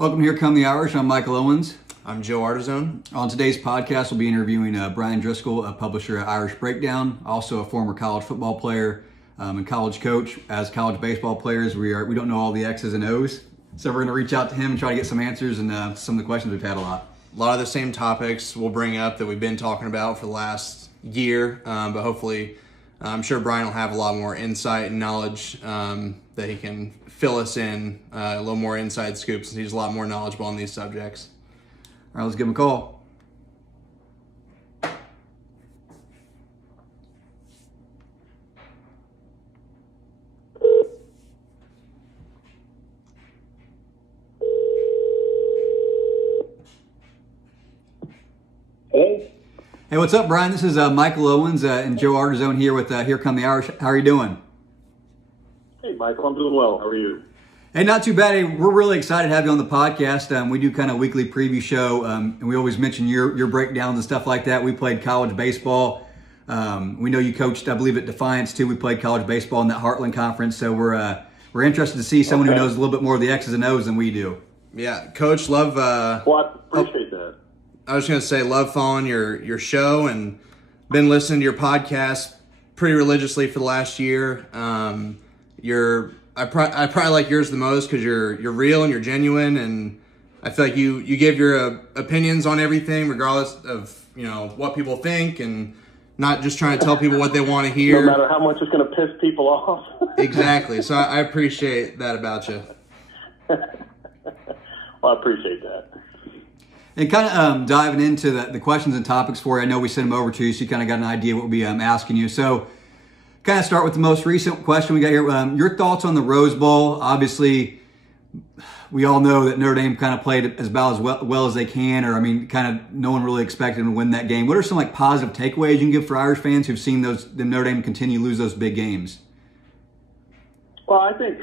Welcome to Here Come the Irish. I'm Michael Owens. I'm Joe Artizone. On today's podcast, we'll be interviewing Bryan Driskell, a publisher at Irish Breakdown, also a former college football player and college coach. As college baseball players, we don't know all the X's and O's, so we're going to reach out to him and try to get some answers and some of the questions we've had a lot. A lot of the same topics we'll bring up that we've been talking about for the last year, but hopefully I'm sure Bryan will have a lot more insight and knowledge that he can fill us in a little more inside scoops, since he's a lot more knowledgeable on these subjects. All right, let's give him a call. Hey. Hey, what's up, Bryan? This is Michael Owens and Joe Artizone here with Here Come the Irish. How are you doing? Hey, Michael. I'm doing well. How are you? Hey, not too bad. Hey, we're really excited to have you on the podcast. We do kind of weekly preview show, and we always mention your breakdowns and stuff like that. We played college baseball. We know you coached, I believe, at Defiance too. We played college baseball in that Heartland Conference, so we're interested to see someone who knows a little bit more of the X's and O's than we do. Yeah, Coach, love. Well, I appreciate that. I was going to say, love following your show and been listening to your podcast pretty religiously for the last year. I probably like yours the most because you're real and you're genuine, and I feel like you give your opinions on everything, regardless of what people think, and not just trying to tell people what they want to hear. No matter how much it's going to piss people off. Exactly. So I appreciate that about you. Well, I appreciate that. And kind of diving into the questions and topics for you, I know we sent them over to you, so you kind of got an idea what we'll be asking you. So kind of start with the most recent question we got here. Your thoughts on the Rose Bowl. Obviously, we all know that Notre Dame kind of played as about as well as they can, or kind of no one really expected them to win that game. What are some positive takeaways you can give for Irish fans who've seen the Notre Dame continue to lose those big games? Well, I think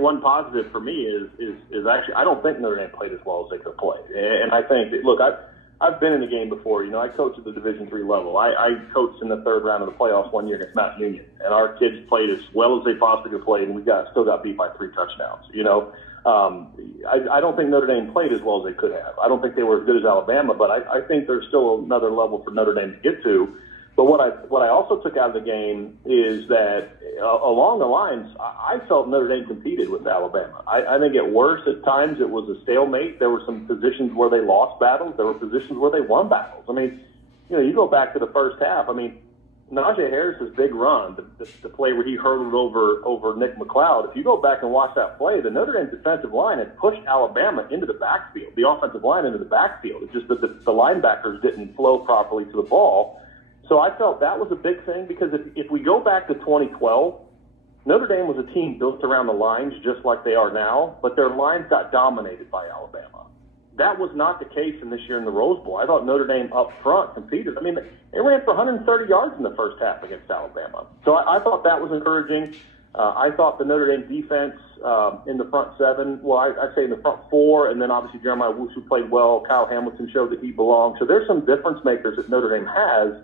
one positive for me is actually I don't think Notre Dame played as well as they could play, and I think that, look, I've been in the game before. I coached at the Division III level. I coached in the third round of the playoffs one year against Mount Union, and our kids played as well as they possibly could play, and we still got beat by 3 touchdowns. I don't think Notre Dame played as well as they could have. I don't think they were as good as Alabama, but I think there's still another level for Notre Dame to get to. But what I also took out of the game is that along the lines, I felt Notre Dame competed with Alabama. I think at worst, at times, it was a stalemate. There were some positions where they lost battles. There were positions where they won battles. You go back to the first half. Najee Harris's big run, the play where he hurdled over Nick McLeod, if you go back and watch that play, the Notre Dame defensive line had pushed Alabama into the backfield, the offensive line into the backfield. It's just that the linebackers didn't flow properly to the ball. So I felt that was a big thing, because if we go back to 2012, Notre Dame was a team built around the lines just like they are now, but their lines got dominated by Alabama. That was not the case in this year in the Rose Bowl. I thought Notre Dame up front competed. They ran for 130 yards in the first half against Alabama. So I thought that was encouraging. I thought the Notre Dame defense in the front seven, I'd say in the front four, and then obviously Jeremiah Wusu played well. Kyle Hamilton showed that he belonged. So there's some difference makers that Notre Dame has.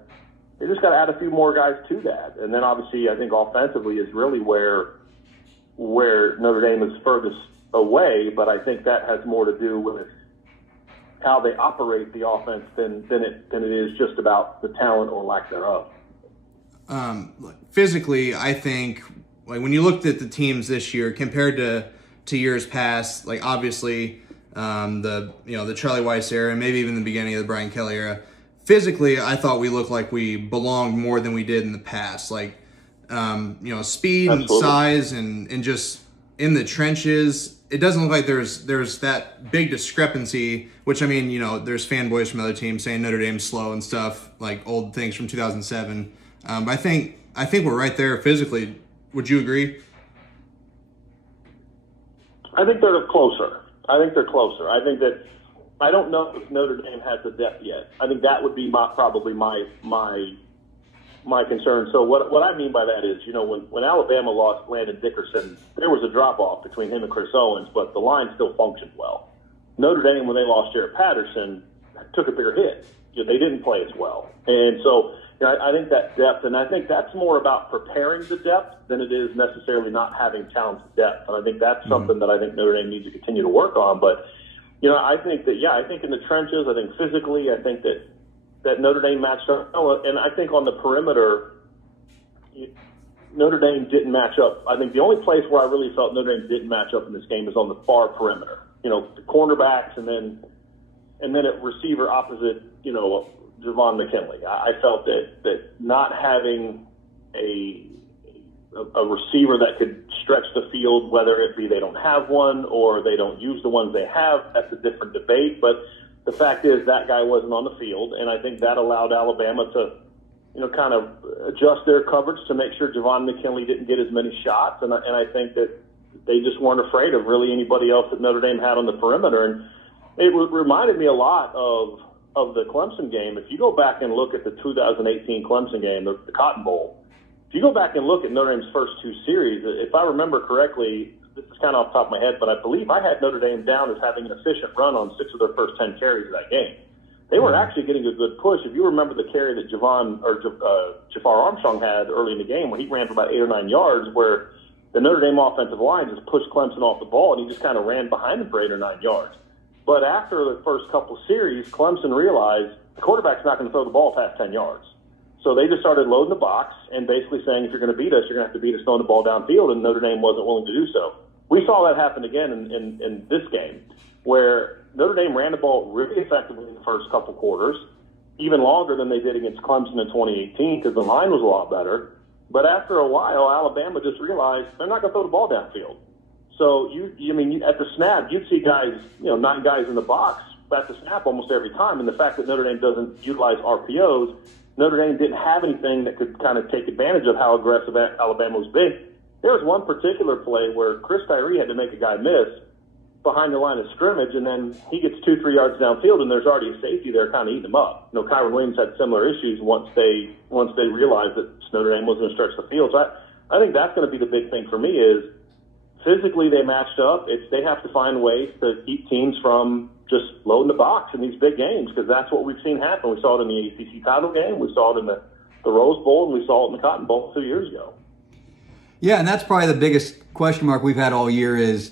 They just got to add a few more guys to that. And then obviously I think offensively is really where Notre Dame is furthest away, but I think that has more to do with how they operate the offense than it is just about the talent or lack thereof. Physically, I think when you looked at the teams this year compared to years past, obviously the Charlie Weiss era and maybe even the beginning of the Brian Kelly era, physically, I thought we looked like we belonged more than we did in the past. Speed Absolutely. and size and just in the trenches. It doesn't look like there's that big discrepancy, which, there's fanboys from other teams saying Notre Dame's slow and stuff, like old things from 2007. But I think we're right there physically. Would you agree? I think they're closer. I think that I don't know if Notre Dame has the depth yet. I think that would be probably my concern. So what I mean by that is, when Alabama lost Landon Dickerson, there was a drop-off between him and Chris Owens, but the line still functioned well. Notre Dame, when they lost Jared Patterson, took a bigger hit. They didn't play as well. And so I think that depth, and I think that's more about preparing the depth than it is necessarily not having talented depth. And I think that's something that I think Notre Dame needs to continue to work on. But I think that, I think in the trenches, I think physically, I think that Notre Dame matched up. And I think on the perimeter, Notre Dame didn't match up. I think the only place where I really felt Notre Dame didn't match up in this game is on the far perimeter. The cornerbacks and then at receiver opposite, Javon McKinley. I felt that not having a receiver that could stretch the field, whether it be they don't have one or they don't use the ones they have, that's a different debate. But the fact is that guy wasn't on the field, and I think that allowed Alabama to, kind of adjust their coverage to make sure Javon McKinley didn't get as many shots. And I think that they just weren't afraid of really anybody else that Notre Dame had on the perimeter. And it reminded me a lot of the Clemson game. If you go back and look at the 2018 Clemson game, the Cotton Bowl, if you go back and look at Notre Dame's first two series, if I remember correctly, this is kind of off the top of my head, but I believe I had Notre Dame down as having an efficient run on 6 of their first 10 carries of that game. They were actually getting a good push. If you remember the carry that Jafar Armstrong had early in the game where he ran for about 8 or 9 yards, where the Notre Dame offensive line just pushed Clemson off the ball, and he just kind of ran behind them for 8 or 9 yards. But after the first couple series, Clemson realized the quarterback's not going to throw the ball past 10 yards. So they just started loading the box and basically saying, if you're going to beat us, you're going to have to beat us throwing the ball downfield, and Notre Dame wasn't willing to do so. We saw that happen again in this game, where Notre Dame ran the ball really effectively in the first couple quarters, even longer than they did against Clemson in 2018 because the line was a lot better. But after a while, Alabama just realized they're not going to throw the ball downfield. So, at the snap, you'd see guys, 9 guys in the box at the snap almost every time. And the fact that Notre Dame doesn't utilize RPOs, Notre Dame didn't have anything that could kind of take advantage of how aggressive Alabama was being. There was one particular play where Chris Tyree had to make a guy miss behind the line of scrimmage, and then he gets 2-3 yards downfield, and there's already a safety there kind of eating him up. Kyron Williams had similar issues once they realized that Notre Dame was going to stretch the field. So I think that's going to be the big thing for me is physically they matched up. They have to find ways to keep teams from just loading the box in these big games because that's what we've seen happen. We saw it in the ACC title game. We saw it in the Rose Bowl, and we saw it in the Cotton Bowl 2 years ago. Yeah, and that's probably the biggest question mark we've had all year is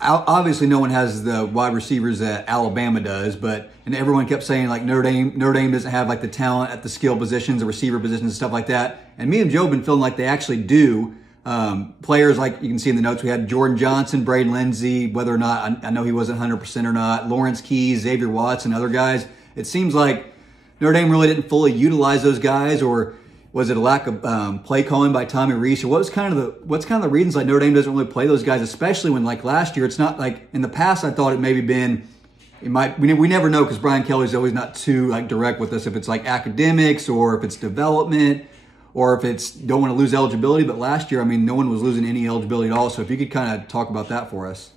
obviously no one has the wide receivers that Alabama does, and everyone kept saying like Notre Dame doesn't have like the talent at the skill positions, the receiver positions and stuff like that. And me and Joe have been feeling like they actually do. Players like you can see in the notes, we had Jordan Johnson, Braden Lindsey, whether or not I know he wasn't 100% or not, Lawrence Keys, Xavier Watts, and other guys. It seems like Notre Dame really didn't fully utilize those guys, or was it a lack of play calling by Tommy Rees, or what's kind of the reasons like Notre Dame doesn't really play those guys, especially when like last year, it's not like in the past I thought it maybe been. We never know because Brian Kelly's always not too like direct with us if it's like academics or if it's development or if it's don't want to lose eligibility. But last year, no one was losing any eligibility at all. So if you could kind of talk about that for us.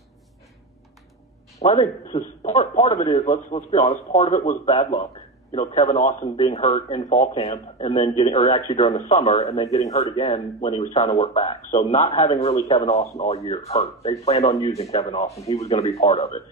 Well, I think this is part of it is let's be honest. Part of it was bad luck. Kevin Austin being hurt in fall camp and then during the summer and then getting hurt again when he was trying to work back. So not having really Kevin Austin all year hurt. They planned on using Kevin Austin. He was going to be part of it.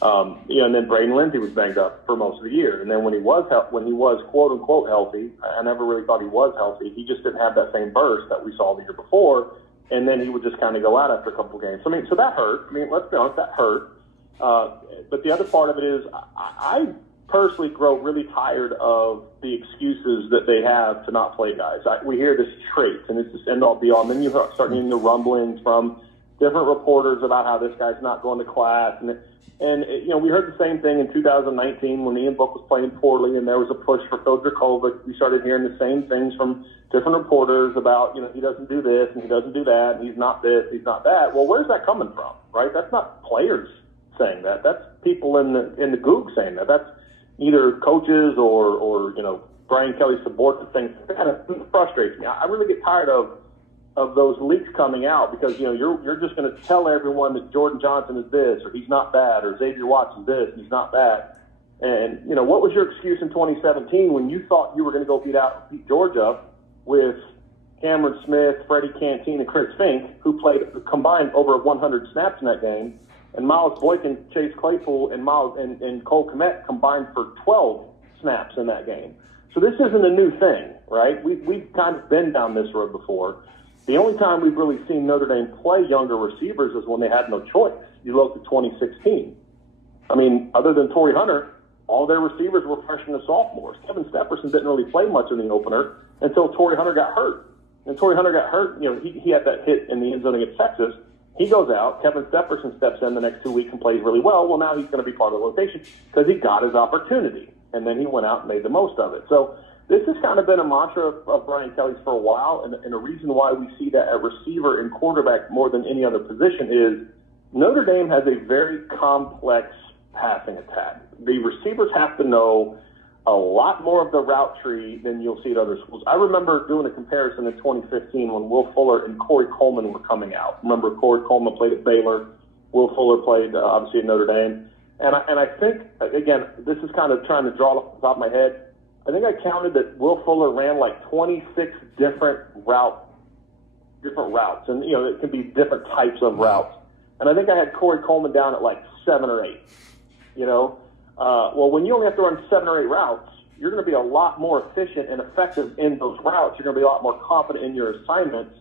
And then Braden Lindsey was banged up for most of the year. And then when he was quote unquote healthy, I never really thought he was healthy. He just didn't have that same burst that we saw the year before. And then he would just kind of go out after a couple games. So that hurt. Let's be honest, that hurt. But the other part of it is I personally grow really tired of the excuses that they have to not play guys. We hear this trait, and it's just end all be all. And then you start hearing the rumblings from different reporters about how this guy's not going to class. And we heard the same thing in 2019 when Ian Book was playing poorly and there was a push for Phil Dracovic. We started hearing the same things from different reporters about, he doesn't do this and he doesn't do that and he's not this, he's not that. Well, where's that coming from, right? That's not players saying that. That's people in the Goog saying that. That's either coaches or Brian Kelly subordinates things. It frustrates me. I really get tired of those leaks coming out because you're just going to tell everyone that Jordan Johnson is this or he's not that or Xavier Watts is this and he's not that. And what was your excuse in 2017 when you thought you were going to go beat Georgia with Cameron Smith, Freddie Canteen, and Chris Fink, who played combined over 100 snaps in that game? And Miles Boykin, Chase Claypool, and Cole Kmet combined for 12 snaps in that game. So this isn't a new thing, right? We've kind of been down this road before. The only time we've really seen Notre Dame play younger receivers is when they had no choice. You look at 2016. I mean, other than Torrey Hunter, all their receivers were freshmen and sophomores. Kevin Stepperson didn't really play much in the opener until Torrey Hunter got hurt. And Torrey Hunter got hurt. You know, he had that hit in the end zone against Texas. He goes out. Kevin Stepperson steps in the next 2 weeks and plays really well. Well, now he's going to be part of the rotation because he got his opportunity. And then he went out and made the most of it. So this has kind of been a mantra of Brian Kelly's for a while. And the reason why we see that at receiver and quarterback more than any other position is Notre Dame has a very complex passing attack. The receivers have to know a lot more of the route tree than you'll see at other schools. I remember doing a comparison in 2015 when Will Fuller and Corey Coleman were coming out. Remember, Corey Coleman played at Baylor. Will Fuller played, obviously, at Notre Dame. And I think, again, this is kind of trying to draw it off the top of my head. I think I counted that Will Fuller ran like 26 different routes. And, you know, it could be different types of routes. And I think I had Corey Coleman down at like 7 or 8, you know. Well, when you only have to run 7 or 8 routes, you're going to be a lot more efficient and effective in those routes. You're going to be a lot more confident in your assignments,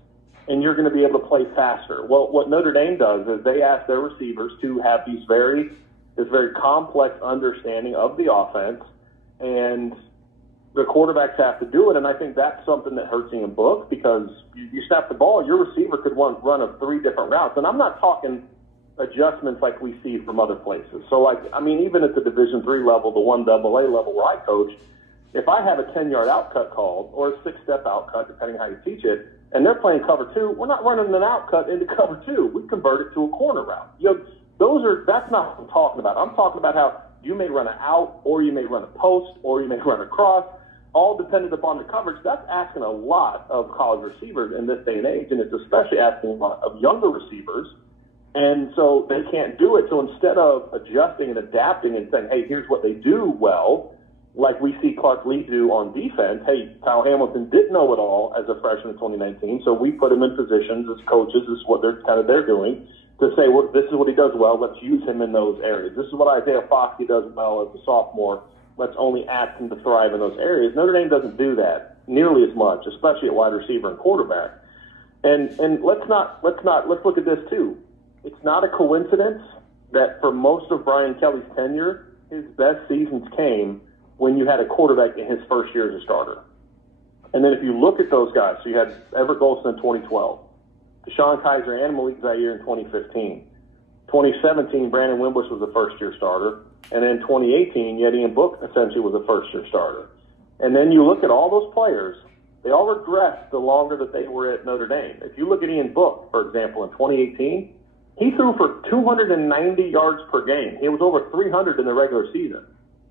and you're going to be able to play faster. Well, what Notre Dame does is they ask their receivers to have this very complex understanding of the offense, and the quarterbacks have to do it. And I think that's something that hurts Ian Book because you snap the ball, your receiver could run of 3 different routes. And I'm not talking adjustments like we see from other places. So, like, I mean, even at the Division III level, the 1AA level where I coach, if I have a 10-yard outcut called or a 6-step outcut, depending how you teach it, and they're playing cover 2, we're not running an outcut into cover 2. We convert it to a corner route. You know, that's not what I'm talking about. I'm talking about how you may run an out, or you may run a post, or you may run a cross, all dependent upon the coverage. That's asking a lot of college receivers in this day and age, and it's especially asking a lot of younger receivers. And so they can't do it. So instead of adjusting and adapting and saying, hey, here's what they do well, like we see Clark Lee do on defense, hey, Kyle Hamilton didn't know it all as a freshman in 2019, so we put him in positions as coaches. This is what they're doing to say, well, this is what he does well. Let's use him in those areas. This is what Isaiah Foskey does well as a sophomore. Let's only ask him to thrive in those areas. Notre Dame doesn't do that nearly as much, especially at wide receiver and quarterback. And let's look at this too. It's not a coincidence that for most of Brian Kelly's tenure, his best seasons came when you had a quarterback in his first year as a starter. And then if you look at those guys, so you had Everett Golson in 2012, Deshaun Kaiser and Malik Zaire in 2015. 2017, Brandon Wimbush was a first-year starter. And then 2018, yet Ian Book essentially was a first-year starter. And then you look at all those players, they all regressed the longer that they were at Notre Dame. If you look at Ian Book, for example, in 2018, he threw for 290 yards per game. He was over 300 in the regular season.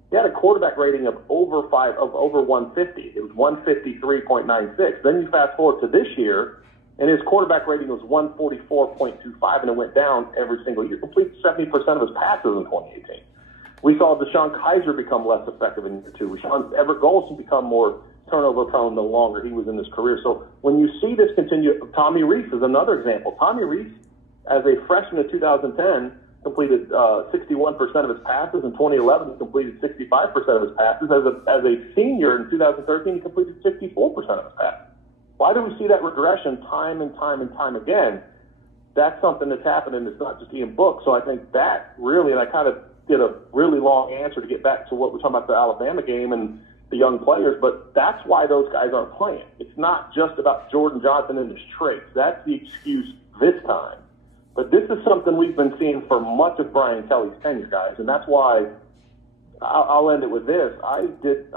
He had a quarterback rating of over 150. It was 153.96. Then you fast forward to this year, and his quarterback rating was 144.25, and it went down every single year. Completed 70% of his passes in 2018. We saw Deshaun Kaiser become less effective in year 2. We saw Everett Golson become more turnover prone the longer he was in his career. So when you see this continue, Tommy Reese is another example. Tommy Reese, as a freshman in 2010, completed 61% of his passes. In 2011, he completed 65% of his passes. As a senior in 2013, he completed 54% of his passes. Why do we see that regression time and time and time again? That's something that's happening. It's not just Ian Book. So I think that really, and I kind of did a really long answer to get back to what we're talking about the Alabama game and the young players, but that's why those guys aren't playing. It's not just about Jordan Johnson and his traits. That's the excuse this time. But this is something we've been seeing for much of Brian Kelly's tenure, guys, and that's why I'll end it with this. I did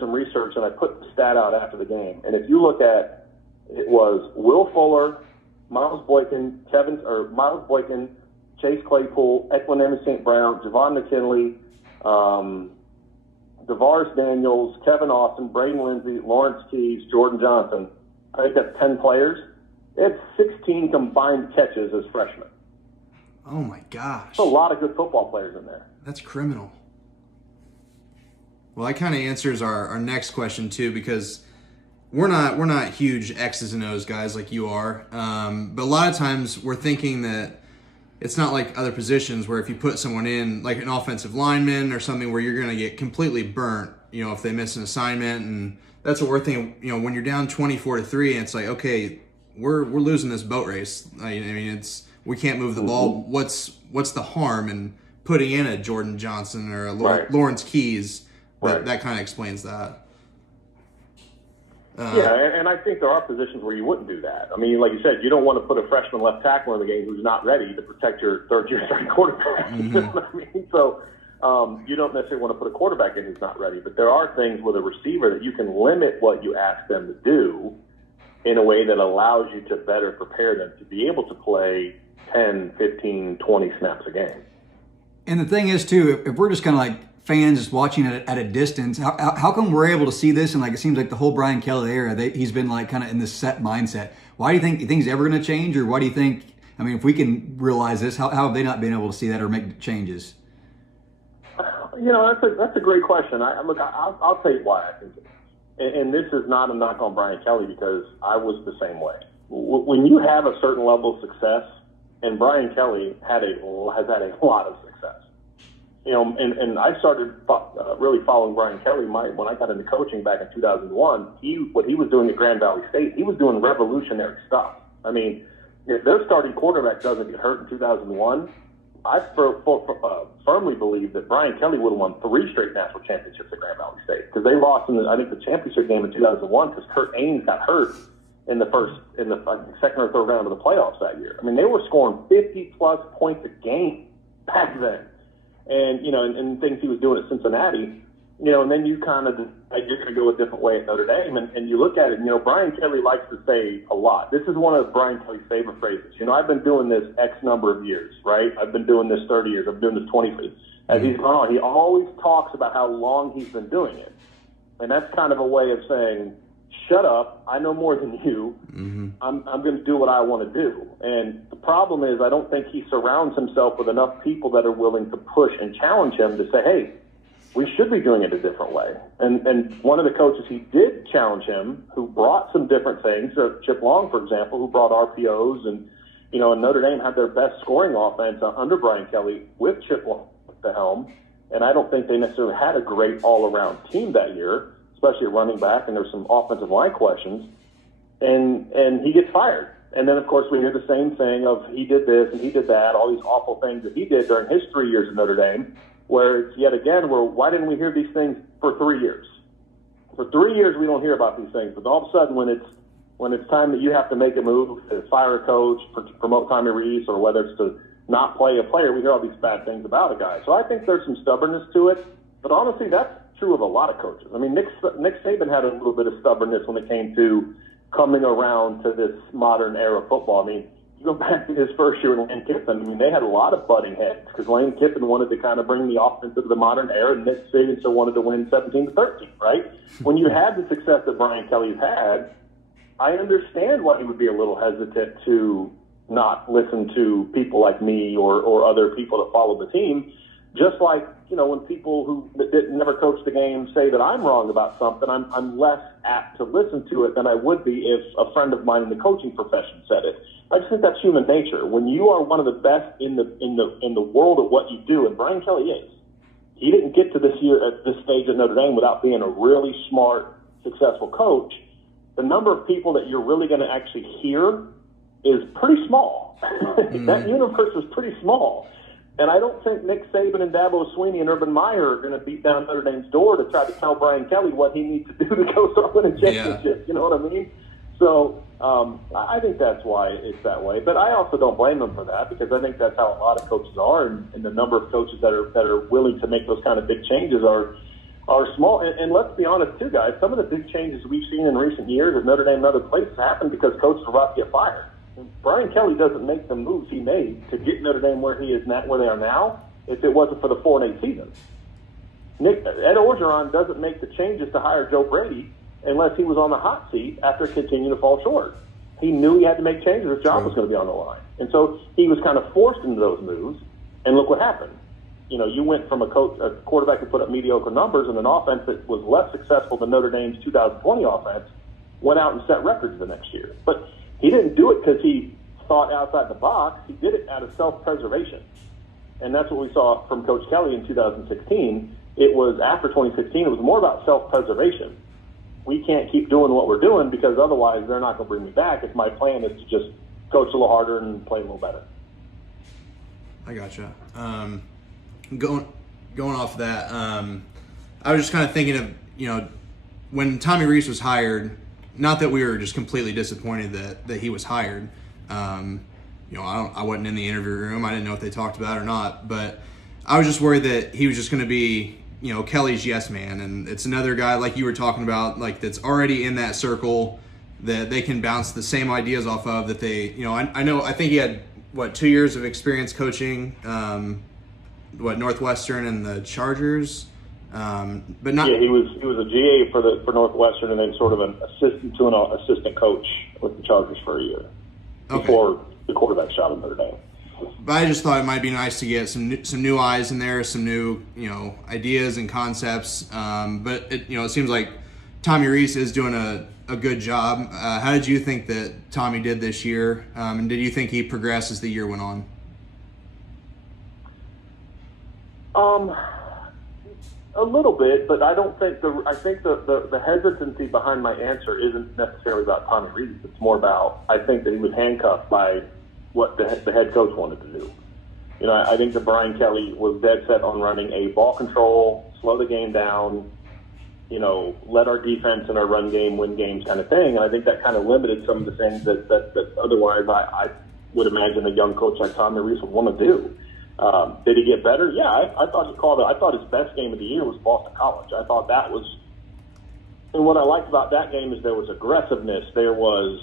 some research, and I put the stat out after the game. And if you look at it, was Will Fuller, Miles Boykin, Chase Claypool, Equanimous St. Brown, Javon McKinley, DeVaris Daniels, Kevin Austin, Braden Lindsey, Lawrence Keys, Jordan Johnson. I think that's 10 players. They had 16 combined catches as freshmen. Oh, my gosh. That's a lot of good football players in there. That's criminal. Well, that kind of answers our next question, too, because we're not huge X's and O's guys like you are. But a lot of times we're thinking that it's not like other positions where if you put someone in, like an offensive lineman or something where you're going to get completely burnt, you know, if they miss an assignment. And that's what we're thinking, you know, when you're down 24-3 and it's like, okay, we're losing this boat race. I mean, we can't move the ball. What's the harm? And putting in a Jordan Johnson or a Right. Lawrence Keys. Right. That kind of explains that. And I think there are positions where you wouldn't do that. I mean, like you said, you don't want to put a freshman left tackle in the game who's not ready to protect your third-year starting quarterback. You know what I mean? So you don't necessarily want to put a quarterback in who's not ready. But there are things with a receiver that you can limit what you ask them to do in a way that allows you to better prepare them to be able to play 10, 15, 20 snaps a game. And the thing is, too, if we're just kind of like fans just watching it at a distance, how come we're able to see this? And like it seems like the whole Brian Kelly era, he's been like kind of in this set mindset. Why do you think he's ever going to change, or why do you think? I mean, if we can realize this, how have they not been able to see that or make changes? You know, that's a great question. I'll tell you why I think it is. And this is not a knock on Brian Kelly, because I was the same way. When you have a certain level of success, and Brian Kelly has had a lot of success. You know, and I started really following Brian Kelly when I got into coaching back in 2001. What he was doing at Grand Valley State, he was doing revolutionary stuff. I mean, if their starting quarterback doesn't get hurt in 2001, I firmly believe that Brian Kelly would have won 3 straight national championships at Grand Valley State, because they lost in the championship game in 2001 because Kurt Ames got hurt in the second or third round of the playoffs that year. I mean, they were scoring 50-plus points a game back then. And, you know, and things he was doing at Cincinnati, you know, and then you kind of decide you're going to go a different way at Notre Dame. And you look at it, and, you know, Brian Kelly likes to say a lot. This is one of Brian Kelly's favorite phrases. You know, I've been doing this X number of years, right? I've been doing this 30 years. I've been doing this 20 years. As he's gone on, he always talks about how long he's been doing it. And that's kind of a way of saying, shut up, I know more than you. I'm going to do what I want to do. And the problem is, I don't think he surrounds himself with enough people that are willing to push and challenge him to say, hey, we should be doing it a different way. And one of the coaches he did challenge him, who brought some different things, Chip Long, for example, who brought RPOs, and, you know, and Notre Dame had their best scoring offense under Brian Kelly with Chip Long at the helm. And I don't think they necessarily had a great all-around team that year, especially at running back, and there's some offensive line questions, and he gets fired. And then, of course, we hear the same thing of he did this and he did that, all these awful things that he did during his 3 years at Notre Dame, where it's yet again, why didn't we hear these things for 3 years? For 3 years, we don't hear about these things, but all of a sudden, when it's time that you have to make a move, to fire a coach, to promote Tommy Rees, or whether it's to not play a player, we hear all these bad things about a guy. So I think there's some stubbornness to it, but honestly, that's true of a lot of coaches. I mean, Nick Saban had a little bit of stubbornness when it came to coming around to this modern era of football. I mean, you go back to his first year with Lane Kiffin, I mean, they had a lot of butting heads, because Lane Kiffin wanted to kind of bring the offense into the modern era, and Nick Saban still wanted to win 17-13, right? When you had the success that Brian Kelly's had, I understand why he would be a little hesitant to not listen to people like me or other people that follow the team. Just like, you know, when people who never coach the game say that I'm wrong about something, I'm less apt to listen to it than I would be if a friend of mine in the coaching profession said it. I just think that's human nature. When you are one of the best in the world at what you do, and Brian Kelly is, he didn't get to this stage at Notre Dame without being a really smart, successful coach. The number of people that you're really going to actually hear is pretty small. That universe is pretty small. And I don't think Nick Saban and Dabo Swinney and Urban Meyer are going to beat down Notre Dame's door to try to tell Brian Kelly what he needs to do to go start winning championships. Yeah. You know what I mean? So I think that's why it's that way. But I also don't blame them for that, because I think that's how a lot of coaches are, and the number of coaches that are willing to make those kind of big changes are small. And let's be honest, too, guys, some of the big changes we've seen in recent years at Notre Dame and other places happened because coaches are about to get fired. Brian Kelly doesn't make the moves he made to get Notre Dame where he is now, where they are now, if it wasn't for the 4-8 season. Ed Orgeron doesn't make the changes to hire Joe Brady unless he was on the hot seat after continuing to fall short. He knew he had to make changes. His job was going to be on the line. And so he was kind of forced into those moves, and look what happened. You know, you went from a quarterback who put up mediocre numbers and an offense that was less successful than Notre Dame's 2020 offense, went out and set records the next year. But he didn't do it because he thought outside the box. He did it out of self-preservation. And that's what we saw from Coach Kelly in 2016. It was after 2016, it was more about self-preservation. We can't keep doing what we're doing because otherwise they're not going to bring me back if my plan is to just coach a little harder and play a little better. I gotcha. going off that, I was just kind of thinking of, when Tommy Rees was hired, not that we were just completely disappointed that he was hired. I wasn't in the interview room. I didn't know if they talked about it or not, but I was just worried that he was just going to be, Kelly's yes man. And it's another guy like you were talking about, like that's already in that circle that they can bounce the same ideas off of that they, I think he had 2 years of experience coaching, Northwestern and the Chargers. But not. Yeah, he was a GA for Northwestern, and then sort of an assistant to an assistant coach with the Chargers for a year before the quarterback shot in Notre Dame. But I just thought it might be nice to get some new eyes in there, some new ideas and concepts. But it seems like Tommy Rees is doing a good job. How did you think that Tommy did this year, and did you think he progressed as the year went on? A little bit, but I don't think I think the hesitancy behind my answer isn't necessarily about Tommy Rees. It's more about I think that he was handcuffed by what the head coach wanted to do. I think that Brian Kelly was dead set on running a ball control, slow the game down, let our defense and our run game win games kind of thing. And I think that kind of limited some of the things that otherwise I would imagine a young coach like Tommy Rees would want to do. Did he get better? Yeah, I thought he called it. I thought his best game of the year was Boston College. I thought that was, and what I liked about that game is there was aggressiveness. There was,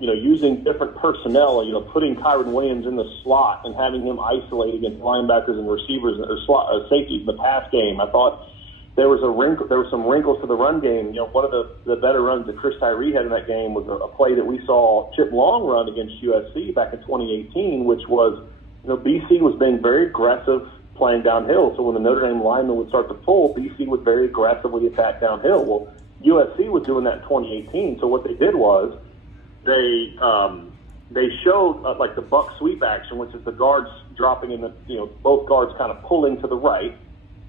using different personnel. Putting Kyron Williams in the slot and having him isolate against linebackers and receivers or safeties in the pass game. I thought there was some wrinkles to the run game. One of the better runs that Chris Tyree had in that game was a play that we saw Chip Long run against USC back in 2018, which was. BC was being very aggressive playing downhill. So when the Notre Dame linemen would start to pull, BC would very aggressively attack downhill. Well, USC was doing that in 2018. So what they did was they showed like the buck sweep action, which is the guards dropping in both guards kind of pulling to the right,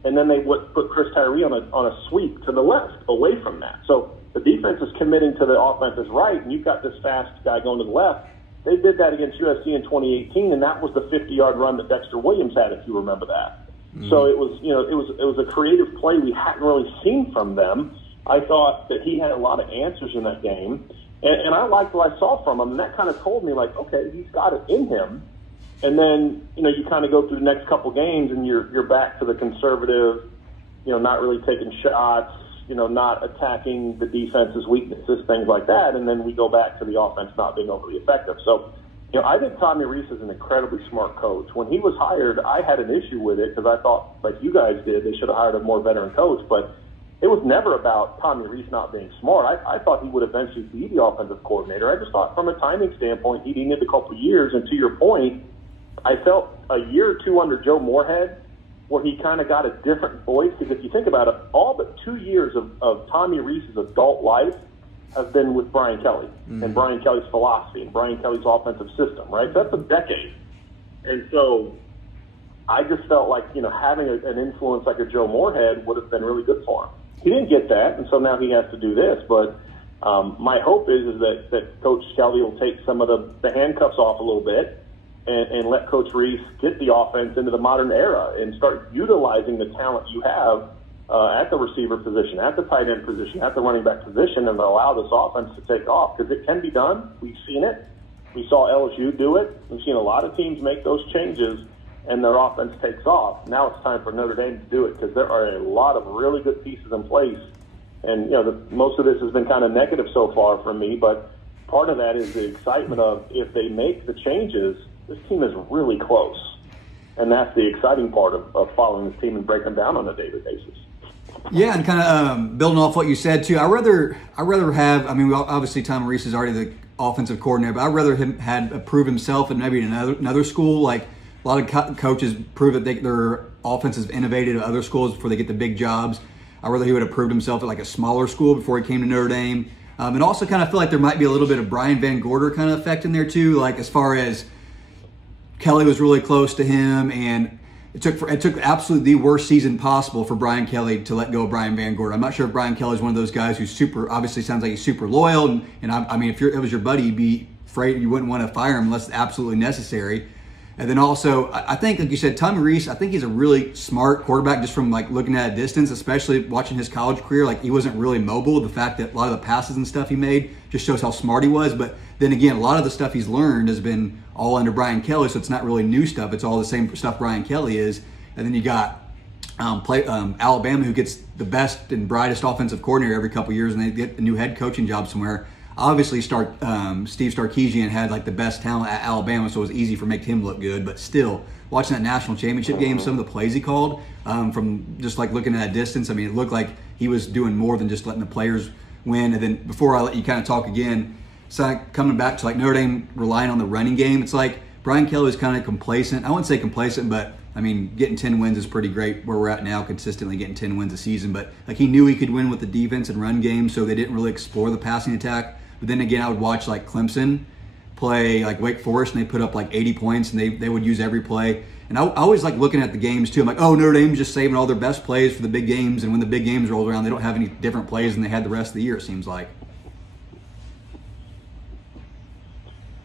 and then they would put Chris Tyree on a sweep to the left away from that. So the defense is committing to the offense's right, and you've got this fast guy going to the left. They did that against USC in 2018, and that was the 50-yard run that Dexter Williams had, if you remember that. Mm-hmm. So it was a creative play we hadn't really seen from them. I thought that he had a lot of answers in that game, and I liked what I saw from him, and that kind of told me, like, okay, he's got it in him. And then, you kind of go through the next couple games, and you're back to the conservative, not really taking shots, not attacking the defense's weaknesses, things like that. And then we go back to the offense not being overly effective. So, I think Tommy Rees is an incredibly smart coach. When he was hired, I had an issue with it because I thought, like you guys did, they should have hired a more veteran coach. But it was never about Tommy Rees not being smart. I thought he would eventually be the offensive coordinator. I just thought from a timing standpoint, he needed a couple of years. And to your point, I felt a year or two under Joe Moorhead where he kind of got a different voice. Because if you think about it, all but 2 years of Tommy Rees' adult life have been with Brian Kelly and Brian Kelly's philosophy and Brian Kelly's offensive system, right? That's a decade. And so I just felt like, having an influence like a Joe Moorhead would have been really good for him. He didn't get that, and so now he has to do this. But my hope is that Coach Kelly will take some of the handcuffs off a little bit and let Coach Rees get the offense into the modern era and start utilizing the talent you have at the receiver position, at the tight end position, at the running back position, and allow this offense to take off. Because it can be done. We've seen it. We saw LSU do it. We've seen a lot of teams make those changes, and their offense takes off. Now it's time for Notre Dame to do it because there are a lot of really good pieces in place. And, most of this has been kind of negative so far from me, but part of that is the excitement of if they make the changes, this team is really close. And that's the exciting part of following this team and breaking them down on a daily basis. Yeah, and kind of building off what you said, too, I rather have, obviously Tom Rees is already the offensive coordinator, but I'd rather him had prove himself at maybe another school. Like a lot of coaches prove that their offense is innovative at other schools before they get the big jobs. I'd rather he would have proved himself at like a smaller school before he came to Notre Dame. And also kind of feel like there might be a little bit of Brian Van Gorder kind of effect in there, too, like as far as Kelly was really close to him, and it took absolutely the worst season possible for Brian Kelly to let go of Brian Van Gorder. I'm not sure if Brian Kelly is one of those guys who's obviously sounds like he's super loyal, and if it was your buddy, you'd be afraid you wouldn't want to fire him unless it's absolutely necessary. And then also, I think, like you said, Tommy Rees, I think he's a really smart quarterback just from like looking at a distance, especially watching his college career. Like he wasn't really mobile. The fact that a lot of the passes and stuff he made just shows how smart he was. But then again, a lot of the stuff he's learned has been all under Brian Kelly, so it's not really new stuff. It's all the same stuff Brian Kelly is. And then you got Alabama, who gets the best and brightest offensive coordinator every couple of years, and they get a new head coaching job somewhere. Obviously, Steve Sarkisian had like the best talent at Alabama, so it was easy for making him look good. But still, watching that national championship game, some of the plays he called from just like looking at a distance, I mean, it looked like he was doing more than just letting the players win. And then before I let you kind of talk again, so coming back to like Notre Dame relying on the running game, it's like Brian Kelly was kind of complacent. I wouldn't say complacent, but I mean, getting 10 wins is pretty great where we're at now, consistently getting 10 wins a season. But like he knew he could win with the defense and run game, so they didn't really explore the passing attack. But then again, I would watch like Clemson play like Wake Forest, and they put up like 80 points, and they would use every play. And I always like looking at the games too. I'm like, oh, Notre Dame's just saving all their best plays for the big games, and when the big games roll around, they don't have any different plays than they had the rest of the year, it seems like.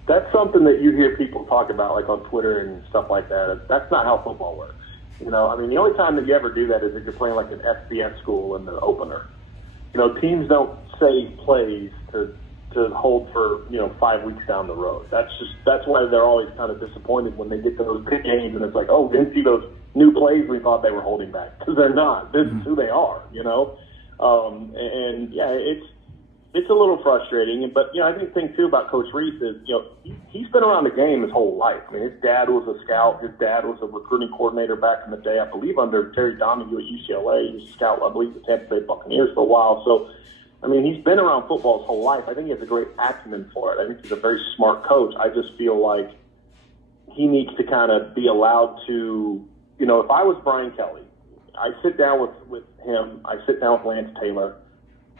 That's something that you hear people talk about, like on Twitter and stuff like that. That's not how football works. You know, I mean, the only time that you ever do that is if you're playing like an FBS school in the opener. You know, teams don't save plays to hold for, 5 weeks down the road. That's why they're always kind of disappointed when they get to those big games and it's like, oh, we didn't see those new plays we thought they were holding back, because they're not. This is who they are, and yeah, it's a little frustrating. But I think the thing too about Coach Rees is he's been around the game his whole life. I mean, his dad was a scout. His dad was a recruiting coordinator back in the day, I believe under Terry Donahue at UCLA. He was a scout, I believe, the Tampa Bay Buccaneers for a while. So I mean, he's been around football his whole life. I think he has a great acumen for it. I think he's a very smart coach. I just feel like he needs to kind of be allowed to, if I was Brian Kelly, I sit down with him, I sit down with Lance Taylor,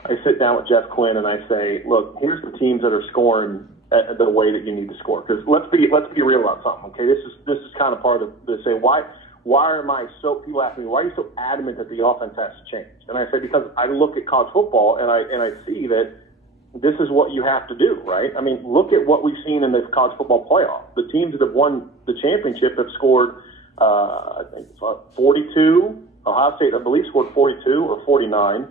I sit down with Jeff Quinn, and I say, look, here's the teams that are scoring at the way that you need to score. Because let's be real about something, okay? This is kind of part of the say, why am I so, people ask me, why are you so adamant that the offense has to change? And I say, because I look at college football and I see that this is what you have to do, right? I mean, look at what we've seen in this college football playoff. The teams that have won the championship have scored, I think, 42. Ohio State, I believe, scored 42 or 49.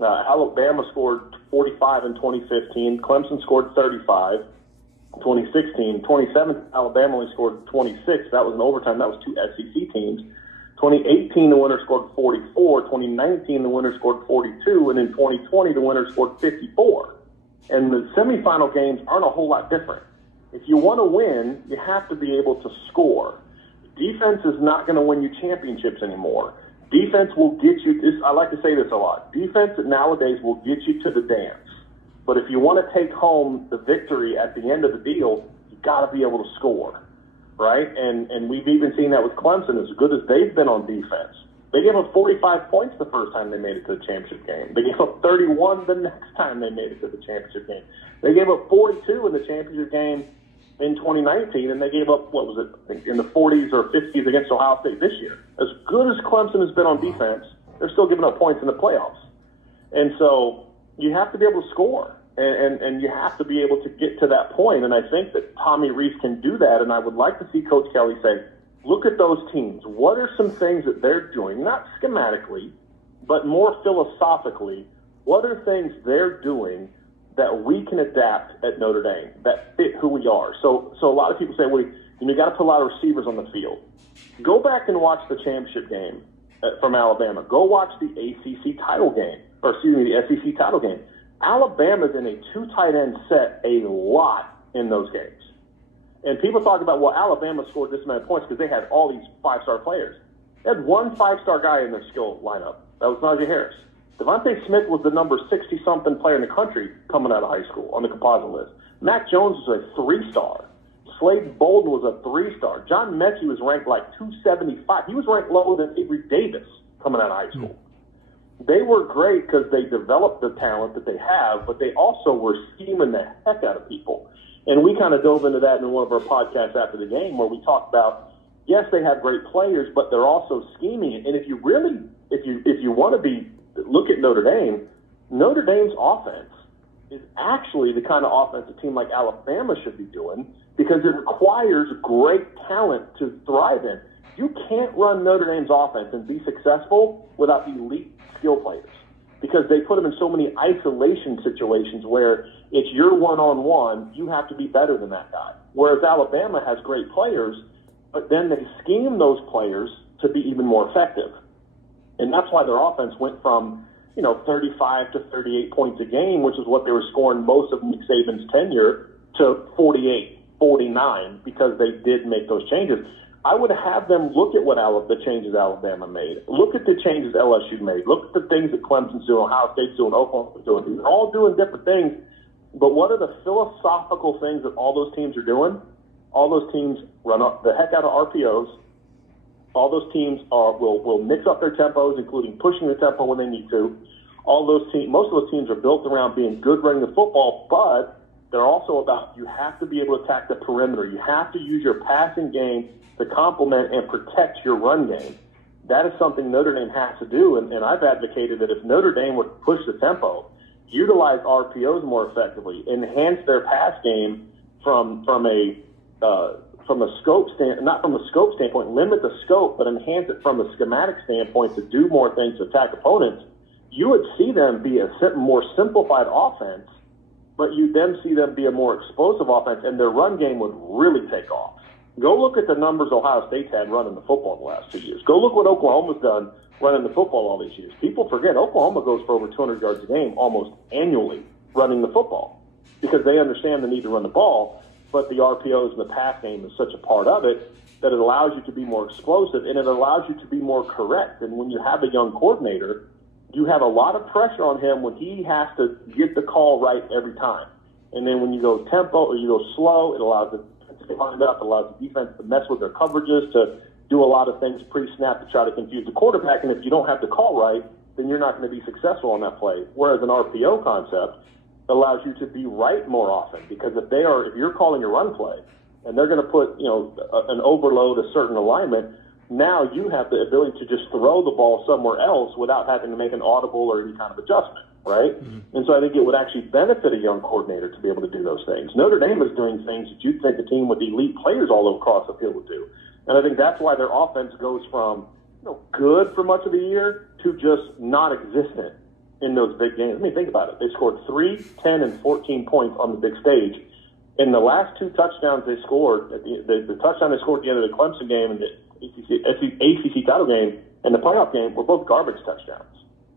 Alabama scored 45 in 2015. Clemson scored 35. 2016, 2017, Alabama only scored 26. That was an overtime. That was two SEC teams. 2018, the winner scored 44. 2019, the winner scored 42. And in 2020, the winner scored 54. And the semifinal games aren't a whole lot different. If you want to win, you have to be able to score. Defense is not going to win you championships anymore. Defense will get you, I like to say this a lot, defense nowadays will get you to the dance. But if you want to take home the victory at the end of the deal, you've got to be able to score, right? And we've even seen that with Clemson, as good as they've been on defense. They gave up 45 points the first time they made it to the championship game. They gave up 31 the next time they made it to the championship game. They gave up 42 in the championship game in 2019, and they gave up, what was it, I think in the 40s or 50s against Ohio State this year. As good as Clemson has been on defense, they're still giving up points in the playoffs. And so you have to be able to score, and you have to be able to get to that point. And I think that Tommy Rees can do that, and I would like to see Coach Kelly say, look at those teams. What are some things that they're doing, not schematically, but more philosophically? What are things they're doing that we can adapt at Notre Dame that fit who we are? So a lot of people say, well, you got to put a lot of receivers on the field. Go back and watch the championship game from Alabama. Go watch the ACC title game, the SEC title game. Alabama's in a two tight end set a lot in those games. And people talk about, well, Alabama scored this amount of points because they had all these five-star players. They had one five-star guy in their skill lineup. That was Najee Harris. Devontae Smith was the number 60-something player in the country coming out of high school on the composite list. Mac Jones was a 3-star. Slade Bolden was a 3-star. John Mechie was ranked like 275. He was ranked lower than Avery Davis coming out of high school. They were great because they developed the talent that they have, but they also were scheming the heck out of people. And we kind of dove into that in one of our podcasts after the game, where we talked about, yes, they have great players, but they're also scheming. And if you want to look at Notre Dame's offense is actually the kind of offense a team like Alabama should be doing. because it requires great talent to thrive in. You can't run Notre Dame's offense and be successful without elite skill players, because they put them in so many isolation situations where it's your one-on-one, you have to be better than that guy. Whereas Alabama has great players, but then they scheme those players to be even more effective. And that's why their offense went from, 35 to 38 points a game, which is what they were scoring most of Nick Saban's tenure, to 48, 49, because they did make those changes. I would have them look at the changes Alabama made. Look at the changes LSU made. Look at the things that Clemson's doing, Ohio State's doing, Oklahoma's doing. They're all doing different things. But what are the philosophical things that all those teams are doing? All those teams run the heck out of RPOs. All those teams will mix up their tempos, including pushing the tempo when they need to. Most of those teams are built around being good running the football, but they're also about, you have to be able to attack the perimeter. You have to use your passing game to complement and protect your run game. That is something Notre Dame has to do, and I've advocated that if Notre Dame would push the tempo, utilize RPOs more effectively, enhance their pass game from a scope not from a scope standpoint, limit the scope, but enhance it from a schematic standpoint to do more things to attack opponents, you would see them be a more simplified offense, but you then see them be a more explosive offense, and their run game would really take off. Go look at the numbers Ohio State's had running the football in the last 2 years. Go look what Oklahoma's done running the football all these years. People forget Oklahoma goes for over 200 yards a game almost annually running the football, because they understand the need to run the ball, but the RPOs and the pass game is such a part of it that it allows you to be more explosive, and it allows you to be more correct. And when you have a young coordinator, you have a lot of pressure on him when he has to get the call right every time. And then when you go tempo or you go slow, it allows the defense to find up, it allows the defense to mess with their coverages, to do a lot of things pre-snap to try to confuse the quarterback. And if you don't have the call right, then you're not going to be successful on that play. Whereas an RPO concept allows you to be right more often, because if you're calling a run play and they're going to put, an overload, a certain alignment, now you have the ability to just throw the ball somewhere else without having to make an audible or any kind of adjustment, right? Mm-hmm. And so I think it would actually benefit a young coordinator to be able to do those things. Notre Dame is doing things that you'd think a team with elite players all across the field would do. And I think that's why their offense goes from good for much of the year to just non-existent in those big games. I mean, think about it. They scored 3, 10, and 14 points on the big stage. In the last 2 touchdowns they scored, the touchdown they scored at the end of the Clemson game and the ACC title game and the playoff game were both garbage touchdowns.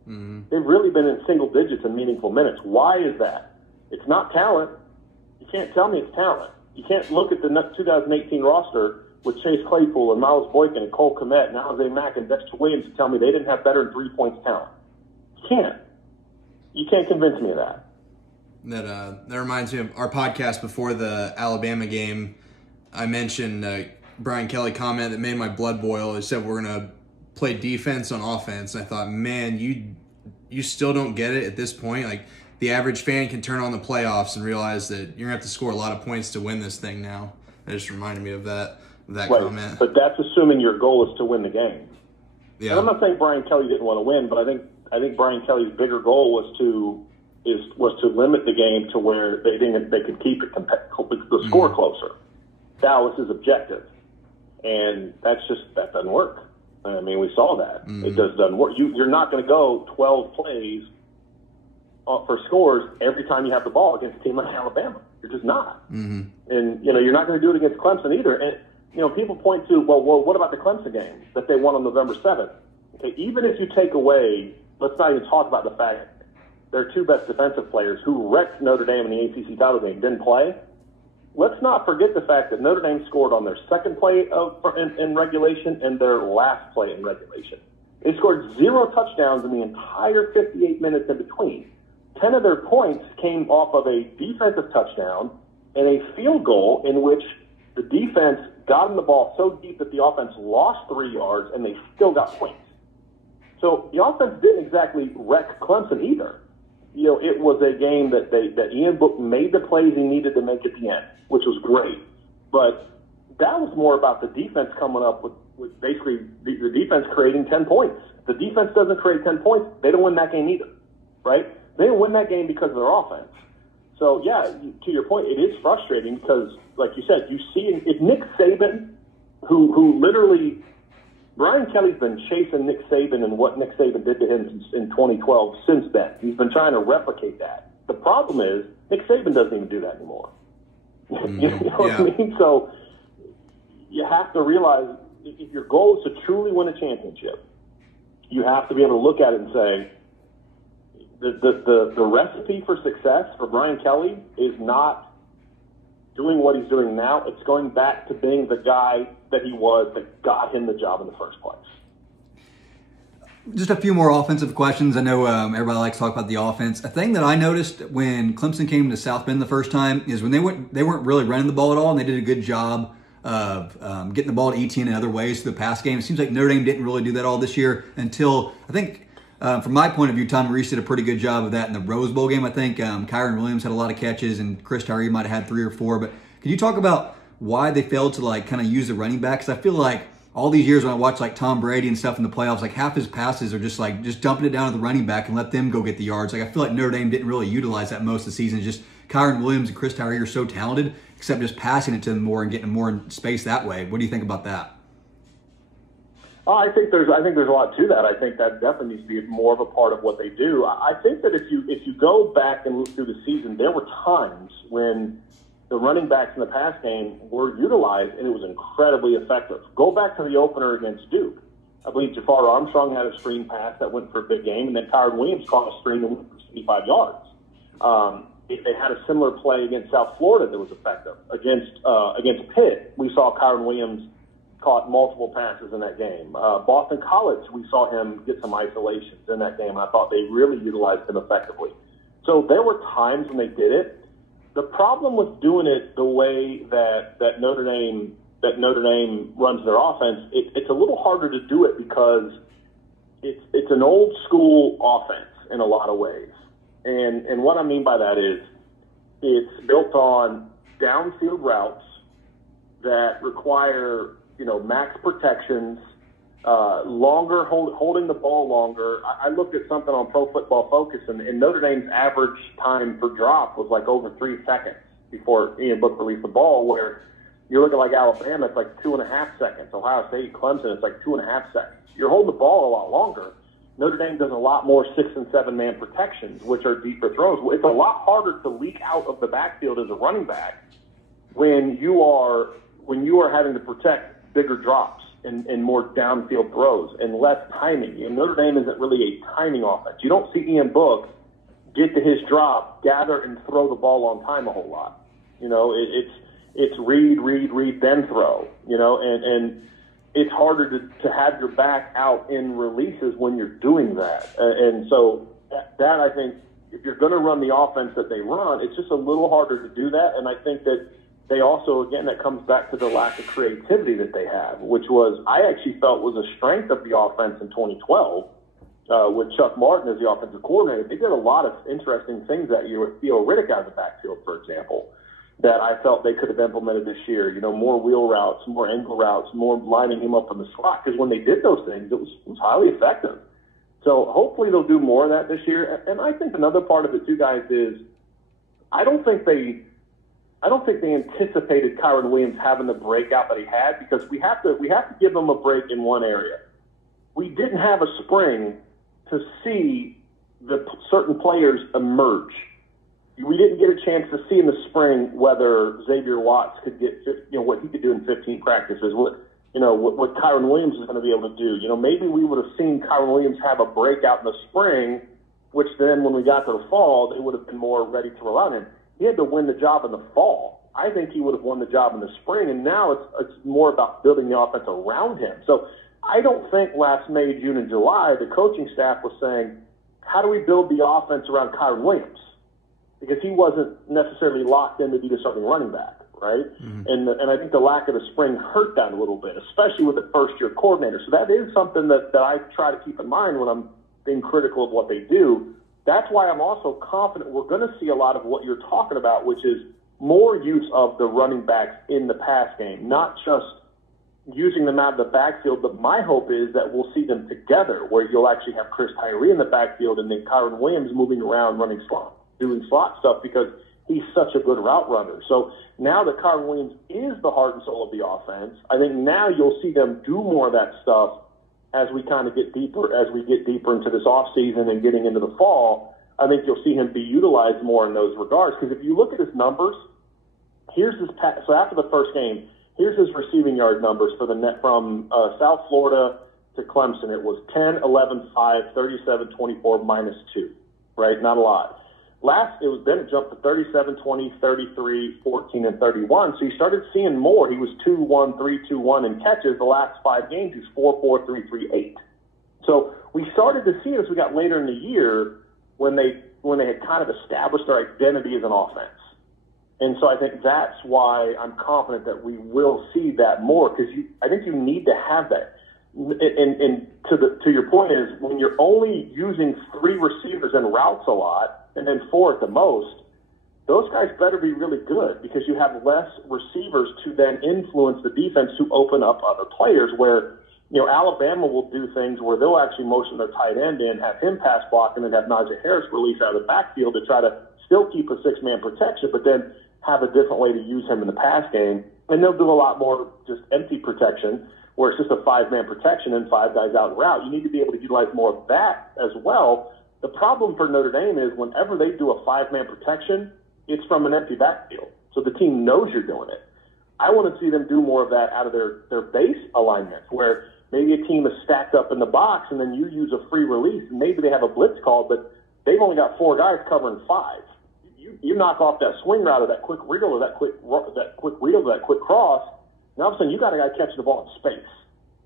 Mm-hmm. They've really been in single digits in meaningful minutes. Why is that? It's not talent. You can't tell me it's talent. You can't look at the 2018 roster with Chase Claypool and Miles Boykin and Cole Kmet and Alize Mack and Dexter Williams and tell me they didn't have better than 3 points talent. You can't. You can't convince me of that. That reminds me of our podcast before the Alabama game. I mentioned Brian Kelly comment that made my blood boil. He said we're going to play defense on offense. And I thought, man, you still don't get it at this point. Like, the average fan can turn on the playoffs and realize that you're going to have to score a lot of points to win this thing now. That just reminded me of that right. Comment. But that's assuming your goal is to win the game. Yeah. And I'm not saying Brian Kelly didn't want to win, but I think Brian Kelly's bigger goal was to limit the game to where they could keep it the score closer. That was his objective, and that doesn't work. I mean, we saw that. It doesn't work. You're not going to go 12 plays for scores every time you have the ball against a team like Alabama. You're just not. Mm-hmm. And you're not going to do it against Clemson either. And people point to, well, what about the Clemson game that they won on November 7th? Okay, even if you take away, let's not even talk about the fact their 2 best defensive players who wrecked Notre Dame in the ACC title game didn't play. Let's not forget the fact that Notre Dame scored on their second play in regulation and their last play in regulation. They scored 0 touchdowns in the entire 58 minutes in between. 10 of their points came off of a defensive touchdown and a field goal in which the defense got in the ball so deep that the offense lost 3 yards and they still got points. So the offense didn't exactly wreck Clemson either. It was a game that Ian Book made the plays he needed to make at the end, which was great. But that was more about the defense coming up with basically the defense creating 10 points. If the defense doesn't create 10 points, they don't win that game either, right? They didn't win that game because of their offense. So, yeah, to your point, it is frustrating because, like you said, you see if Nick Saban, who literally – Brian Kelly's been chasing Nick Saban and what Nick Saban did to him in 2012 since then. He's been trying to replicate that. The problem is Nick Saban doesn't even do that anymore. You know what I mean? So you have to realize if your goal is to truly win a championship, you have to be able to look at it and say, the recipe for success for Brian Kelly is not doing what he's doing now. It's going back to being the guy that he was that got him the job in the first place. Just a few more offensive questions. I know everybody likes to talk about the offense. A thing that I noticed when Clemson came to South Bend the first time is when they weren't really running the ball at all, and they did a good job of getting the ball to Etienne in other ways through the pass game. It seems like Notre Dame didn't really do that all this year until, I think, from my point of view, Tom Reese did a pretty good job of that in the Rose Bowl game. I think Kyron Williams had a lot of catches, and Chris Tyree might have had 3 or 4. But can you talk about why they failed to kind of use the running back? Because I feel like all these years when I watch Tom Brady and stuff in the playoffs, half his passes are just dumping it down to the running back and let them go get the yards. I feel like Notre Dame didn't really utilize that most of the season. Just Kyron Williams and Chris Tyree are so talented, except just passing it to them more and getting more in space that way. What do you think about that? I think there's a lot to that. I think that definitely needs to be more of a part of what they do. I think that if you go back and look through the season, there were times when the running backs in the pass game were utilized, and it was incredibly effective. Go back to the opener against Duke. I believe Jafar Armstrong had a screen pass that went for a big game, and then Kyron Williams caught a screen that went for 65 yards. They had a similar play against South Florida that was effective. Against Pitt, we saw Kyron Williams caught multiple passes in that game. Boston College, we saw him get some isolations in that game, and I thought they really utilized him effectively. So there were times when they did it. The problem with doing it the way that Notre Dame runs their offense, it's a little harder to do it because it's an old school offense in a lot of ways. And what I mean by that is it's built on downfield routes that require, max protections, longer holding the ball longer. I looked at something on Pro Football Focus, and Notre Dame's average time for drop was over 3 seconds before Ian Book released the ball, where you're looking Alabama, it's 2.5 seconds. Ohio State, Clemson, it's 2.5 seconds. You're holding the ball a lot longer. Notre Dame does a lot more 6- and 7-man protections, which are deeper throws. It's a lot harder to leak out of the backfield as a running back when you are having to protect bigger drops and more downfield throws and less timing. Notre Dame isn't really a timing offense. You don't see Ian Book get to his drop, gather, and throw the ball on time a whole lot. It's read, then throw. And it's harder to have your back out in releases when you're doing that. And so that I think, if you're going to run the offense that they run, it's just a little harder to do that. And I think that they also, again, that comes back to the lack of creativity that they have, which I actually felt was a strength of the offense in 2012 with Chuck Martin as the offensive coordinator. They did a lot of interesting things that year with Theo Riddick out of the backfield, for example, that I felt they could have implemented this year. More wheel routes, more angle routes, more lining him up in the slot. Because when they did those things, it was highly effective. So hopefully they'll do more of that this year. And I think another part of it too, guys, is I don't think they anticipated Kyron Williams having the breakout that he had, because we have to give him a break in one area. We didn't have a spring to see the certain players emerge. We didn't get a chance to see in the spring whether Xavier Watts could get, what he could do in 15 practices, what Kyron Williams is going to be able to do. Maybe we would have seen Kyron Williams have a breakout in the spring, which then when we got to the fall, they would have been more ready to rely on him. He had to win the job in the fall. I think he would have won the job in the spring, and now it's more about building the offense around him. So I don't think last May, June, and July the coaching staff was saying, how do we build the offense around Kyron Williams? Because he wasn't necessarily locked in to be the starting running back, right? Mm-hmm. And I think the lack of the spring hurt that a little bit, especially with the first-year coordinator. So that is something that I try to keep in mind when I'm being critical of what they do. That's why I'm also confident we're going to see a lot of what you're talking about, which is more use of the running backs in the pass game, not just using them out of the backfield. But my hope is that we'll see them together, where you'll actually have Chris Tyree in the backfield and then Kyron Williams moving around, running slot, doing slot stuff, because he's such a good route runner. So now that Kyron Williams is the heart and soul of the offense, I think now you'll see them do more of that stuff as we kind of get deeper into this offseason and getting into the fall. I think you'll see him be utilized more in those regards. Because if you look at his numbers, so after the first game, here's his receiving yard numbers for the net from South Florida to Clemson. It was 10, 11, 5, 37, 24, -2, right? Not a lot. Then it jumped to 37, 20, 33, 14, and 31. So you started seeing more. He was 2-1, 3-2-1 in catches. The last 5 games, he was 4-4, 3-3, 8. So we started to see it as we got later in the year when they had kind of established their identity as an offense. And so I think that's why I'm confident that we will see that more, because I think you need to have that. And to your point is, when you're only using 3 receivers and routes a lot, and then 4 at the most, those guys better be really good, because you have less receivers to then influence the defense to open up other players. Where, Alabama will do things where they'll actually motion their tight end in, have him pass block, and then have Najee Harris release out of the backfield to try to still keep a 6-man protection, but then have a different way to use him in the pass game. And they'll do a lot more just empty protection, where it's just a 5-man protection and 5 guys out in route. You need to be able to utilize more of that as well. The problem for Notre Dame is whenever they do a 5-man protection, it's from an empty backfield. So the team knows you're doing it. I want to see them do more of that out of their base alignments, where maybe a team is stacked up in the box and then you use a free release, and maybe they have a blitz call, but they've only got 4 guys covering 5. You knock off that swing route or that quick wheel or that quick cross, and all of a sudden you got a guy catching the ball in space.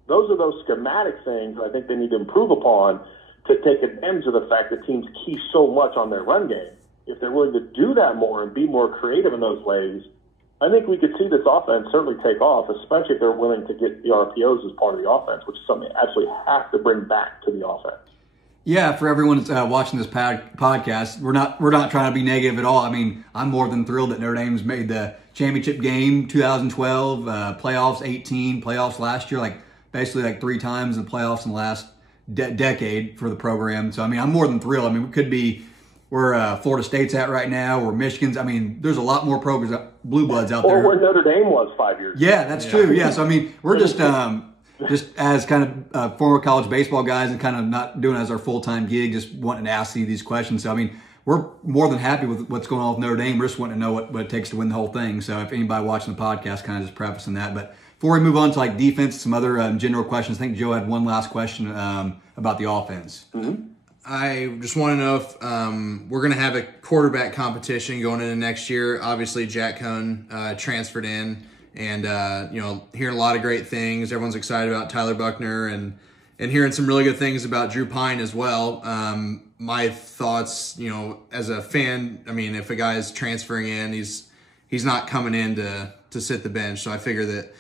Those are those schematic things that I think they need to improve upon to take advantage of the fact that teams key so much on their run game. If they're willing to do that more and be more creative in those ways, I think we could see this offense certainly take off, especially if they're willing to get the RPOs as part of the offense, which is something they absolutely have to bring back to the offense. Yeah, for everyone that's watching this podcast, we're not trying to be negative at all. I mean, I'm more than thrilled that Notre Dame's made the championship game 2012, playoffs 18, playoffs last year, basically 3 times in the playoffs in the last decade for the program. So, I mean, I'm more than thrilled. I mean, we could be where Florida State's at right now, or Michigan's. I mean, there's a lot more programs, blue bloods out there. Or where Notre Dame was 5 years ago. Yeah, that's true. Yeah, so, I mean, we're just as kind of former college baseball guys and kind of not doing it as our full-time gig, just wanting to ask you these questions. So, I mean, we're more than happy with what's going on with Notre Dame. We're just wanting to know what it takes to win the whole thing. So if anybody watching the podcast, kind of just prefacing that. But before we move on to defense, some other general questions, I think Joe had one last question about the offense. Mm-hmm. I just want to know if we're going to have a quarterback competition going into next year. Obviously, Jack Cohn transferred in. And, hearing a lot of great things. Everyone's excited about Tyler Buckner and hearing some really good things about Drew Pine as well. My thoughts, as a fan, I mean, if a guy is transferring in, he's not coming in to sit the bench. So I figure that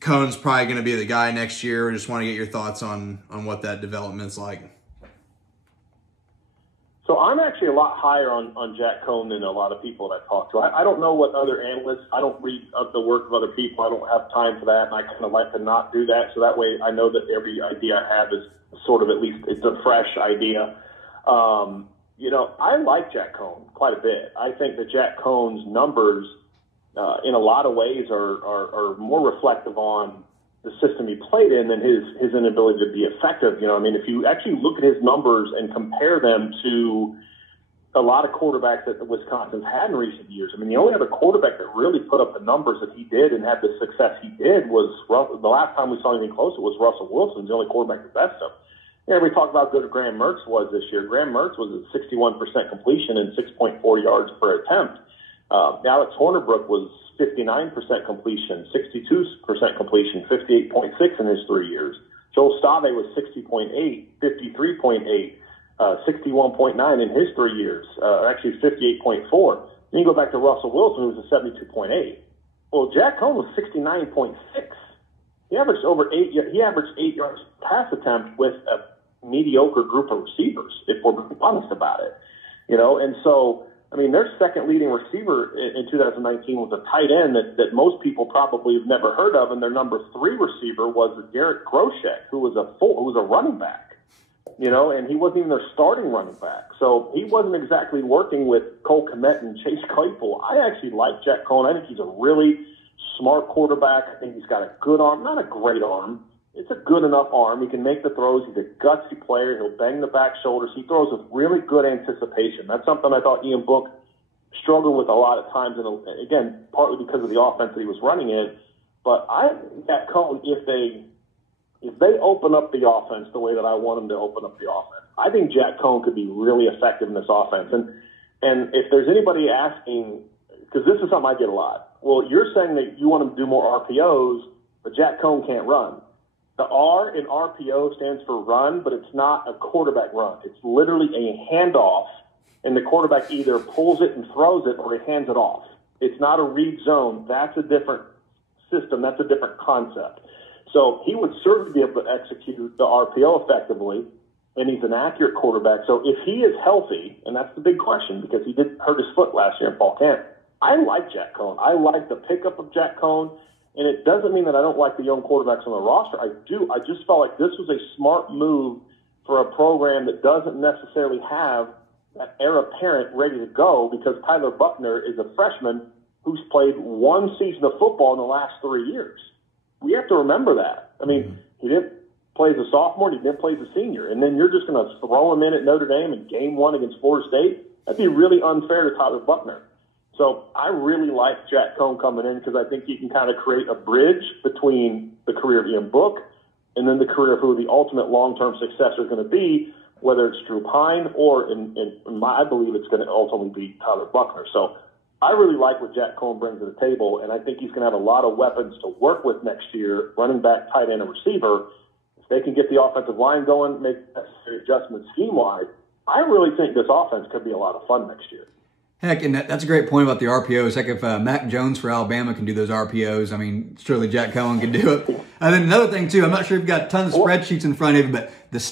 Cohn's probably going to be the guy next year. I just want to get your thoughts on what that development's like. So I'm actually a lot higher on Jack Cohn than a lot of people that I talk to. I don't know what other analysts, I don't read the work of other people. I don't have time for that, and I kind of like to not do that. So that way I know that every idea I have is sort of, at least it's a fresh idea. I like Jack Cohn quite a bit. I think that Jack Cohn's numbers in a lot of ways are more reflective on the system he played in than his inability to be effective. If you actually look at his numbers and compare them to a lot of quarterbacks that Wisconsin's had in recent years, the only other quarterback that really put up the numbers that he did and had the success he did was the last time we saw anything close. It was Russell Wilson, the only quarterback the best of. We talked about how good Graham Mertz was this year. Graham Mertz was at 61% completion and 6.4 yards per attempt. Alex Hornibrook was 59% completion, 62% completion, 58.6 in his 3 years. Joel Stave was 60.8, 53.8, 61.9 in his 3 years, actually 58.4. Then you go back to Russell Wilson, who was a 72.8. Well, Jack Cohn was 69.6. He averaged 8 yards pass attempt with a mediocre group of receivers, if we're honest about it. And so, their second leading receiver in 2019 was a tight end that most people probably have never heard of, and their number 3 receiver was Garrett Groshek, who was a running back. and he wasn't even their starting running back. So he wasn't exactly working with Cole Kmet and Chase Claypool. I actually like Jack Coan. I think he's a really smart quarterback. I think he's got a good arm, not a great arm. It's a good enough arm. He can make the throws. He's a gutsy player. He'll bang the back shoulders. He throws with really good anticipation. That's something I thought Ian Book struggled with a lot of times, and again, partly because of the offense that he was running in. But I think Jack Coan, if they open up the offense the way that I want them to open up the offense, I think Jack Coan could be really effective in this offense. And if there's anybody asking, because this is something I get a lot, well, you're saying that you want him to do more RPOs, but Jack Coan can't run. The R in RPO stands for run, but it's not a quarterback run. It's literally a handoff, and the quarterback either pulls it and throws it or he hands it off. It's not a read zone. That's a different system. That's a different concept. So he would certainly be able to execute the RPO effectively, and he's an accurate quarterback. So if he is healthy, and that's the big question because he did hurt his foot last year in fall camp, I like Jack Coan. I like the pickup of Jack Coan. And it doesn't mean that I don't like the young quarterbacks on the roster. I do. I just felt like this was a smart move for a program that doesn't necessarily have that heir apparent ready to go because Tyler Buckner is a freshman who's played one season of football in the last 3 years. We have to remember that. I mean, he didn't play as a sophomore and he didn't play as a senior. And then you're just going to throw him in at Notre Dame in game one against Florida State? That'd be really unfair to Tyler Buckner. So I really like Jack Coan coming in because I think he can kind of create a bridge between the career of Ian Book and then the career of who the ultimate long-term successor is going to be, whether it's Drew Pine or, I believe it's going to ultimately be Tyler Buckner. So I really like what Jack Coan brings to the table, and I think he's going to have a lot of weapons to work with next year, running back, tight end, and receiver. If they can get the offensive line going, make necessary adjustments scheme-wise, I really think this offense could be a lot of fun next year. Heck, and that's a great point about the RPOs. Heck, if Mac Jones for Alabama can do those RPOs, I mean, surely Jack Coan can do it. And then another thing, too, I'm not sure if you've got tons of spreadsheets in front of you, but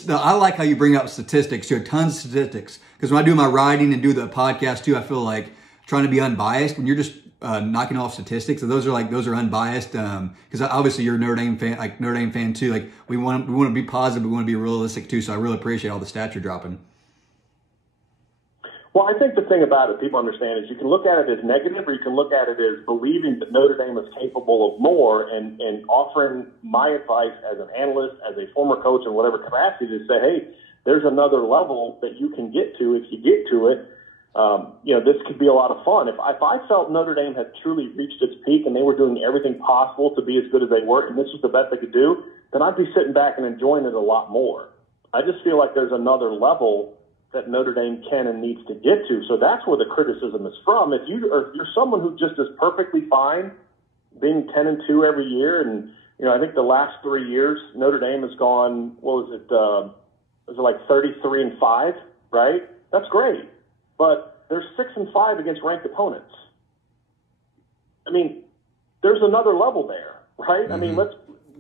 I like how you bring up statistics. You have tons of statistics. Because when I do my writing and do the podcast, too, I feel like trying to be unbiased when you're just knocking off statistics. So those are unbiased. Because obviously you're a Notre Dame fan, too. Like, we want to be positive. We want to be realistic, too. So I really appreciate all the stats you're dropping. Well, I think the thing about it, people understand, is you can look at it as negative or you can look at it as believing that Notre Dame is capable of more and offering my advice as an analyst, as a former coach in whatever capacity to say, hey, there's another level that you can get to if you get to it. This could be a lot of fun. If I felt Notre Dame had truly reached its peak and they were doing everything possible to be as good as they were and this was the best they could do, then I'd be sitting back and enjoying it a lot more. I just feel like there's another level that Notre Dame can and needs to get to. So that's where the criticism is from. If you're someone who just is perfectly fine being 10-2 every year, and I think the last 3 years Notre Dame has gone, was it like 33-5, right? That's great, but they're 6-5 against ranked opponents. I mean, there's another level there, right? Mm-hmm. I mean,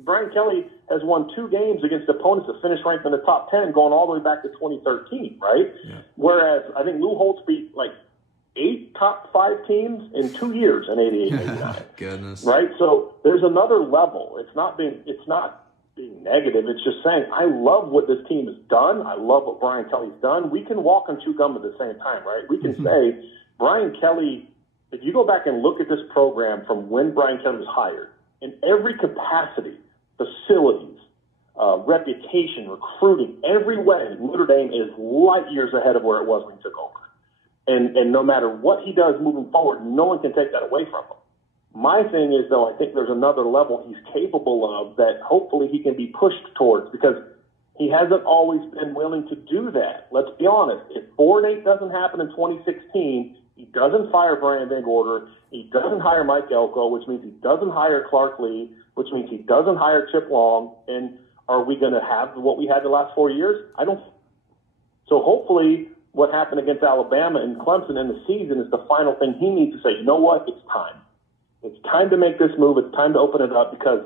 Brian Kelly has won 2 games against opponents that finished ranked in the top 10 going all the way back to 2013, right? Yeah. Whereas I think Lou Holtz beat like 8 top 5 teams in 2 years in 88-89. Goodness. Right? So there's another level. It's not being negative. It's just saying I love what this team has done. I love what Brian Kelly's done. We can walk and chew gum at the same time, right? We can say Brian Kelly, if you go back and look at this program from when Brian Kelly was hired, in every capacity, facilities, reputation, recruiting, every way, Notre Dame is light years ahead of where it was when he took over. And no matter what he does moving forward, no one can take that away from him. My thing is, though, I think there's another level he's capable of that hopefully he can be pushed towards because he hasn't always been willing to do that. Let's be honest. If 4-8 doesn't happen in 2016, he doesn't fire Brian Van Gorder, he doesn't hire Mike Elko, which means he doesn't hire Clark Lee, which means he doesn't hire Chip Long, and are we going to have what we had the last 4 years? I don't. So hopefully what happened against Alabama and Clemson in the season is the final thing he needs to say, you know what, it's time. It's time to make this move. It's time to open it up because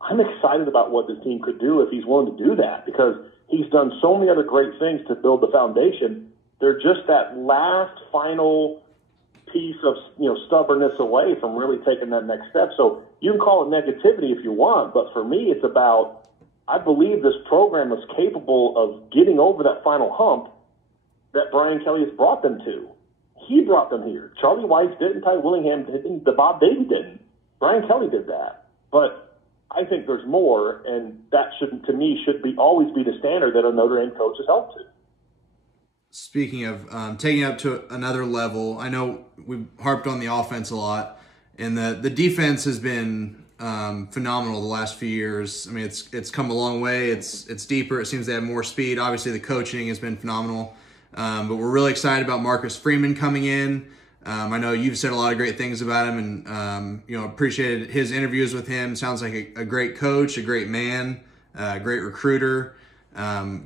I'm excited about what this team could do if he's willing to do that because he's done so many other great things to build the foundation. They're just that last final piece of stubbornness away from really taking that next step. So you can call it negativity if you want, but for me it's about I believe this program is capable of getting over that final hump that Brian Kelly has brought them to. He brought them here. Charlie Weiss didn't, Ty Willingham didn't, the Bob Davie didn't. Brian Kelly did that. But I think there's more, and that to me, always be the standard that a Notre Dame coach is held to. Speaking of taking it up to another level, I know we've harped on the offense a lot, and the defense has been phenomenal the last few years. I mean, it's come a long way. It's deeper. It seems they have more speed. Obviously, the coaching has been phenomenal. But we're really excited about Marcus Freeman coming in. I know you've said a lot of great things about him, and appreciated his interviews with him. Sounds like a great coach, a great man, a great recruiter.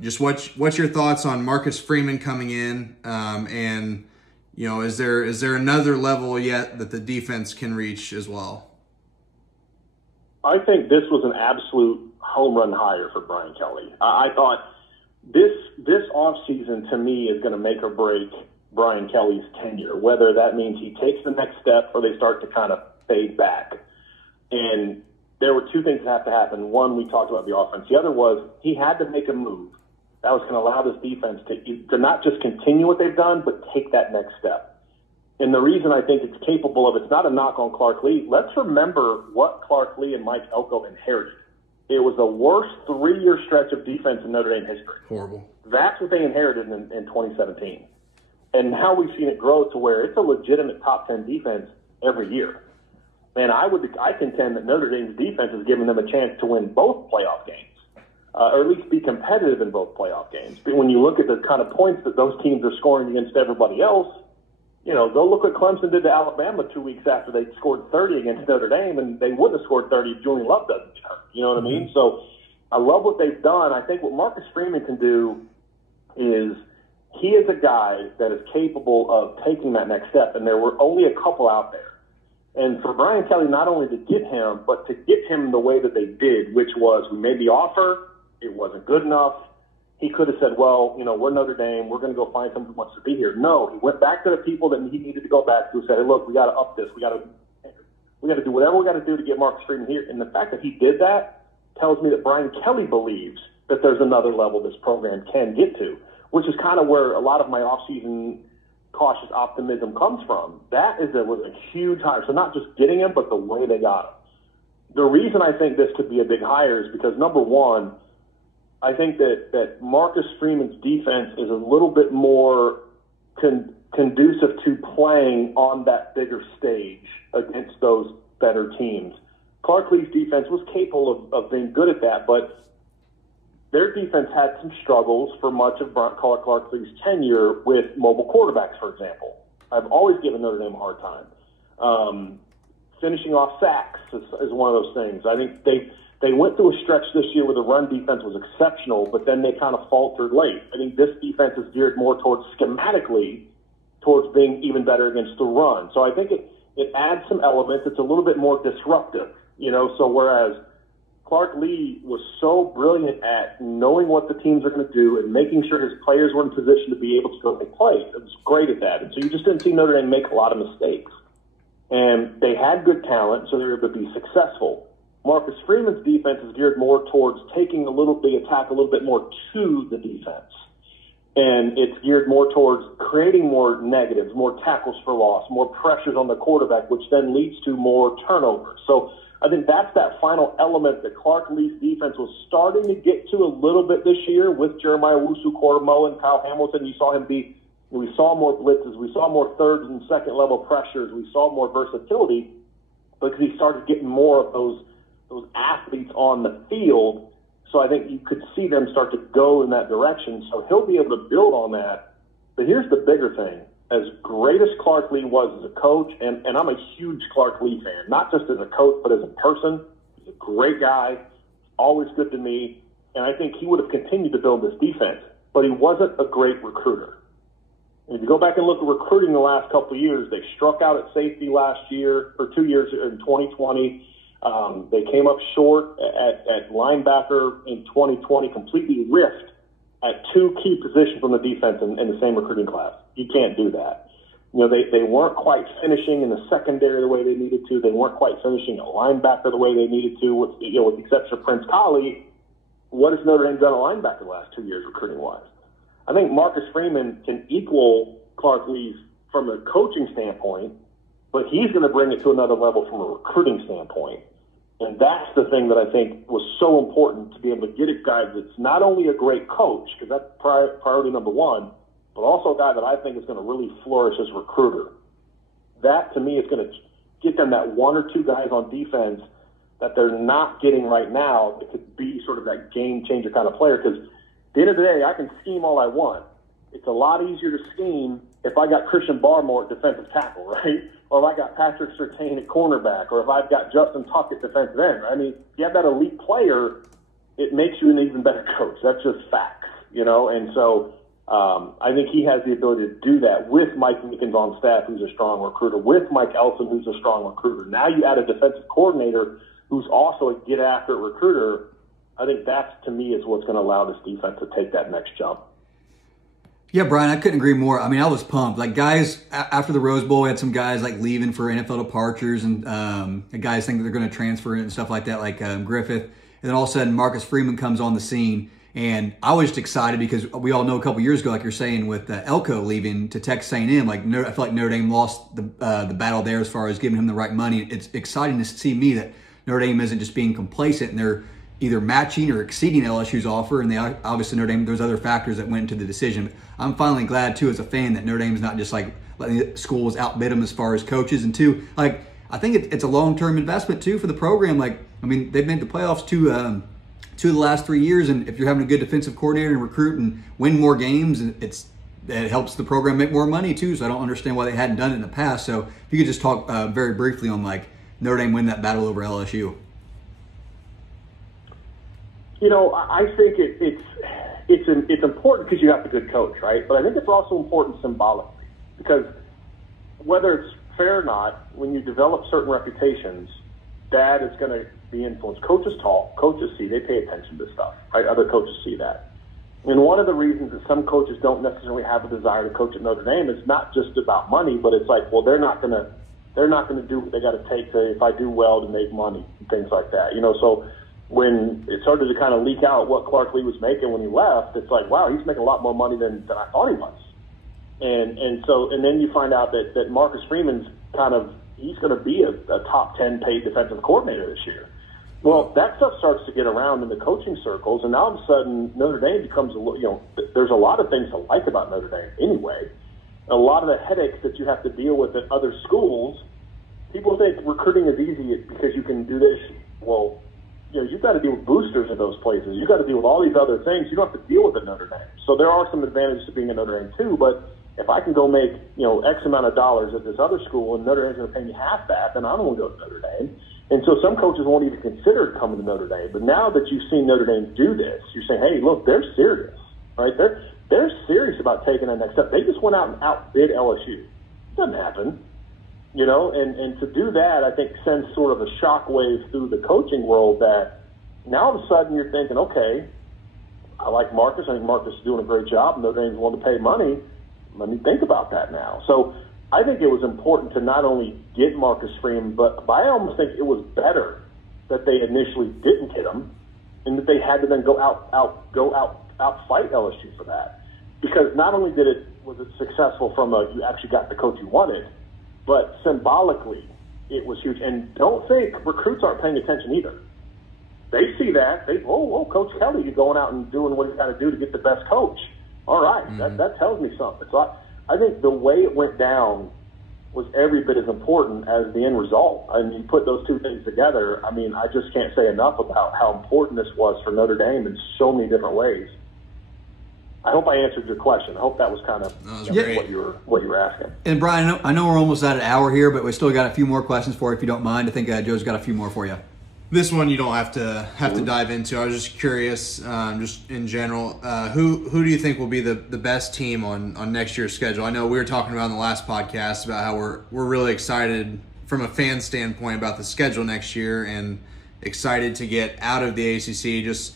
Just what's your thoughts on Marcus Freeman coming in? And is there another level yet that the defense can reach as well? I think this was an absolute home run hire for Brian Kelly. I thought this offseason, to me, is going to make or break Brian Kelly's tenure, whether that means he takes the next step or they start to kind of fade back. And there were two things that have to happen. One, we talked about the offense. The other was he had to make a move that was going to allow this defense to not just continue what they've done, but take that next step. And the reason I think it's capable of, it's not a knock on Clark Lee. Let's remember what Clark Lee and Mike Elko inherited. It was the worst 3-year stretch of defense in Notre Dame history. Horrible. That's what they inherited in 2017. And now we've seen it grow to where it's a legitimate top 10 defense every year. And I contend that Notre Dame's defense has given them a chance to win both playoff games, or at least be competitive in both playoff games. But when you look at the kind of points that those teams are scoring against everybody else, go look what Clemson did to Alabama 2 weeks after they scored 30 against Notre Dame, and they wouldn't have scored 30 if Julian Love doesn't get hurt. You know what I mean? So I love what they've done. I think what Marcus Freeman can do is he is a guy that is capable of taking that next step, and there were only a couple out there. And for Brian Kelly not only to get him, but to get him the way that they did, which was we made the offer, it wasn't good enough. He could have said, well, we're Notre Dame, we're going to go find someone who wants to be here. No, he went back to the people that he needed to go back to and said, hey, look, we got to up this. We got to do whatever we got to do to get Marcus Freeman here. And the fact that he did that tells me that Brian Kelly believes that there's another level this program can get to, which is kind of where a lot of my offseason cautious optimism comes from. That was a huge hire. So not just getting him, but the way they got him. The reason I think this could be a big hire is because, number one, I think that Marcus Freeman's defense is a little bit more conducive to playing on that bigger stage against those better teams. Clark Lee's defense was capable of being good at that, but their defense had some struggles for much of Clark Lee's tenure with mobile quarterbacks, for example. I've always given Notre Dame a hard time. Finishing off sacks is one of those things. I think they went through a stretch this year where the run defense was exceptional, but then they kind of faltered late. I think this defense is geared more towards schematically towards being even better against the run. So I think it adds some elements. It's a little bit more disruptive, so whereas Clark Lee was so brilliant at knowing what the teams are going to do and making sure his players were in position to be able to go make plays. It was great at that. And so you just didn't see Notre Dame make a lot of mistakes. And they had good talent, so they were able to be successful. Marcus Freeman's defense is geared more towards taking the attack a little bit more to the defense. And it's geared more towards creating more negatives, more tackles for loss, more pressures on the quarterback, which then leads to more turnovers. So I think that's that final element that Clark Lee's defense was starting to get to a little bit this year with Jeremiah Owusu-Koramoah and Kyle Hamilton. We saw more blitzes. We saw more third and second level pressures. We saw more versatility because he started getting more of those athletes on the field. So I think you could see them start to go in that direction. So he'll be able to build on that. But here's the bigger thing. As great as Clark Lee was as a coach, and I'm a huge Clark Lee fan, not just as a coach, but as a person. He's a great guy, always good to me, and I think he would have continued to build this defense. But he wasn't a great recruiter. And if you go back and look at recruiting the last couple of years, they struck out at safety last year, or 2 years in 2020. They came up short at linebacker in 2020, completely riffed at two key positions from the defense in the same recruiting class. You can't do that. They weren't quite finishing in the secondary the way they needed to. They weren't quite finishing at linebacker the way they needed to, with the exception of Prince Colley. what has Notre Dame done at linebacker the last 2 years recruiting-wise? I think Marcus Freeman can equal Clark Lee's from a coaching standpoint, but he's going to bring it to another level from a recruiting standpoint. And that's the thing that I think was so important, to be able to get a guy that's not only a great coach, because that's priority number one, but also a guy that I think is going to really flourish as a recruiter. That, to me, is going to get them that one or two guys on defense that they're not getting right now that could be sort of that game-changer kind of player. Because at the end of the day, I can scheme all I want. It's a lot easier to scheme if I got Christian Barmore at defensive tackle, right? Or if I got Patrick Surtain at cornerback, or if I've got Justin Tuck at defensive end. I mean, if you have that elite player, it makes you an even better coach. That's just facts, you know? And so I think he has the ability to do that with Mike Mickens on staff, who's a strong recruiter, with Mike Elson, who's a strong recruiter. Now you add a defensive coordinator who's also a get-after recruiter. I think that's, to me, is what's going to allow this defense to take that next jump. Yeah, Bryan, I couldn't agree more. I mean, I was pumped. Like, guys, after the Rose Bowl, we had some guys, like, leaving for NFL departures, and guys think that they're going to transfer and stuff like that, like Griffith. And then all of a sudden, Marcus Freeman comes on the scene. And I was just excited because we all know a couple years ago, like you're saying, with Elko leaving to Texas A&M, like I feel like Notre Dame lost the battle there as far as giving him the right money. It's exciting to see me that Notre Dame isn't just being complacent, and they're either matching or exceeding LSU's offer. And they obviously, Notre Dame, there's other factors that went into the decision. But I'm finally glad, too, as a fan, that Notre Dame is not just like letting the schools outbid them as far as coaches. And two, like, I think it's a long-term investment, too, for the program. Like, I mean, they've made the playoffs two of the last 3 years, and if you're having a good defensive coordinator and recruit and win more games, it helps the program make more money too. So I don't understand why they hadn't done it in the past. So if you could just talk very briefly on, like, Notre Dame win that battle over LSU. You know, I think it's important because you have the good coach, right? But I think it's also important symbolically, because whether it's fair or not, when you develop certain reputations, that is going to be influenced. Coaches talk, coaches see, they pay attention to stuff, right? Other coaches see that. And one of the reasons that some coaches don't necessarily have a desire to coach at Notre Dame is not just about money, but it's like, well, they're not going to do what they got to take to, if I do well, to make money and things like that. You know, so when it started to kind of leak out what Clark Lee was making when he left, it's like, wow, he's making a lot more money than I thought he was. And then you find out that Marcus Freeman's he's going to be a top 10 paid defensive coordinator this year. Well, that stuff starts to get around in the coaching circles, and now all of a sudden Notre Dame becomes, there's a lot of things to like about Notre Dame anyway. A lot of the headaches that you have to deal with at other schools, people think recruiting is easy because you can do this. Well, you've got to deal with boosters at those places. You've got to deal with all these other things. You don't have to deal with at Notre Dame. So there are some advantages to being at Notre Dame too, but if I can go make, X amount of dollars at this other school and Notre Dame's going to pay me half that, then I don't want to go to Notre Dame. And so some coaches won't even consider coming to Notre Dame. But now that you've seen Notre Dame do this, you're saying, hey, look, they're serious, right? They're serious about taking that next step. They just went out and outbid LSU. It doesn't happen, and to do that, I think sends sort of a shockwave through the coaching world that now all of a sudden you're thinking, okay, I like Marcus. I think Marcus is doing a great job. Notre Dame's willing to pay money. Let me think about that now. So I think it was important to not only get Marcus Freeman, but I almost think it was better that they initially didn't get him, and that they had to then go out fight LSU for that. Because not only was it successful from you actually got the coach you wanted, but symbolically it was huge. And don't think recruits aren't paying attention either. They see that. Coach Kelly, you're going out and doing what you got to do to get the best coach. All right, that tells me something. So I think the way it went down was every bit as important as the end result. And you put those two things together, I mean, I just can't say enough about how important this was for Notre Dame in so many different ways. I hope I answered your question. I hope that was kind of what you were asking. And Bryan, I know we're almost at an hour here, but we still got a few more questions for you if you don't mind. I think Joe's got a few more for you. This one you don't have to dive into. I was just curious, just in general, who do you think will be the best team on next year's schedule? I know we were talking about in the last podcast about how we're really excited from a fan standpoint about the schedule next year, and excited to get out of the ACC, just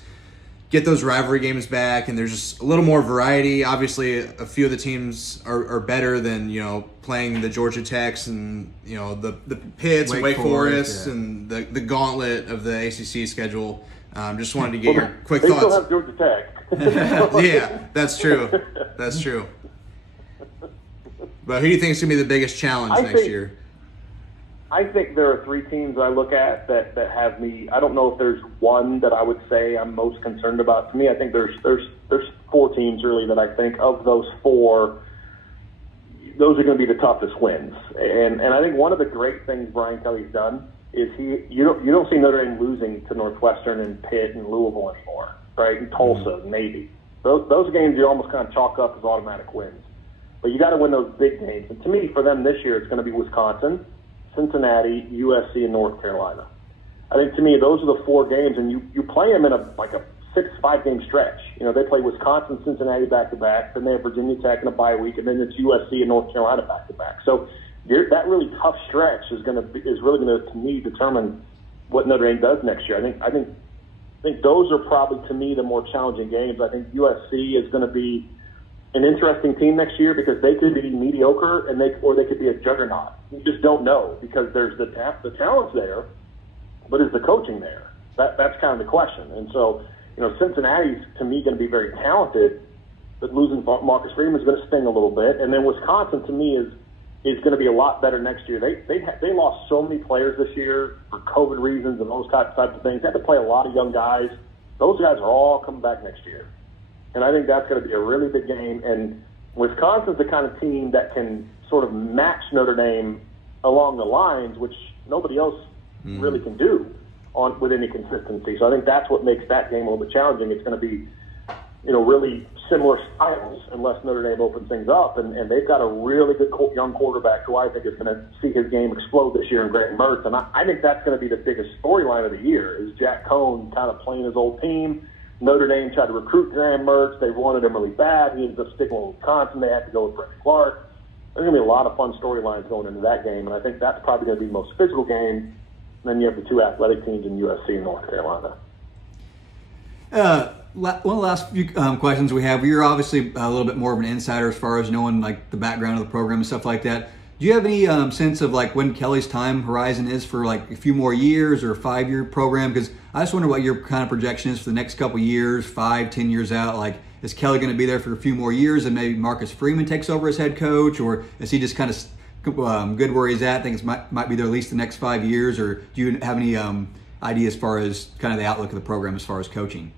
get those rivalry games back, and there's just a little more variety. Obviously, a few of the teams are better than, playing the Georgia Techs and, the Pitts, Wake Forest, yeah, and the gauntlet of the ACC schedule. Just wanted to get your quick they thoughts. Still have Georgia Tech. Yeah, that's true. That's true. But who do you think is going to be the biggest challenge next year? I think there are three teams I look at that have me. I don't know if there's one that I would say I'm most concerned about. To me, I think there's four teams really that I think of those four. Those are going to be the toughest wins. And I think one of the great things Brian Kelly's done is you don't see Notre Dame losing to Northwestern and Pitt and Louisville anymore, right? And Tulsa, maybe. Those games you almost kind of chalk up as automatic wins. But you got to win those big games. And to me, for them this year, it's going to be Wisconsin, Cincinnati, USC, and North Carolina. I think to me, those are the four games, and you play them in a 6-5 game stretch. You know, they play Wisconsin, Cincinnati back-to-back, then they have Virginia Tech in a bye week, and then it's USC and North Carolina back-to-back. So that really tough stretch is really going to me, determine what Notre Dame does next year. I think those are probably, to me, the more challenging games. I think USC is going to be an interesting team next year because they could be mediocre or they could be a juggernaut. You just don't know because there's the talent's there, but is the coaching there? That's kind of the question. And so, you know, Cincinnati's, to me, going to be very talented, but losing Marcus Freeman is going to sting a little bit. And then Wisconsin, to me, is going to be a lot better next year. They lost so many players this year for COVID reasons and those types of things. They had to play a lot of young guys. Those guys are all coming back next year. And I think that's going to be a really big game. And Wisconsin's the kind of team that can sort of match Notre Dame along the lines, which nobody else really can do with any consistency. So I think that's what makes that game a little bit challenging. It's going to be, you know, really similar styles unless Notre Dame opens things up. And they've got a really good young quarterback who I think is going to see his game explode this year in Grant Mertz. And I think that's going to be the biggest storyline of the year is Jack Cohn kind of playing his old team. Notre Dame tried to recruit Graham Mertz. They wanted him really bad. He ended up sticking with Wisconsin. They had to go with Brett Clark. There's going to be a lot of fun storylines going into that game, and I think that's probably going to be the most physical game. And then you have the two athletic teams in USC and North Carolina. One of the last few questions we have. You're obviously a little bit more of an insider as far as knowing like the background of the program and stuff like that. Do you have any sense of like when Kelly's time horizon is for like a few more years or a 5-year program? Because I just wonder what your kind of projection is for the next couple of years, 5-10 years out. Like, is Kelly going to be there for a few more years and maybe Marcus Freeman takes over as head coach, or is he just kind of good where he's at? I think it might be there at least the next 5 years, or do you have any idea as far as kind of the outlook of the program as far as coaching?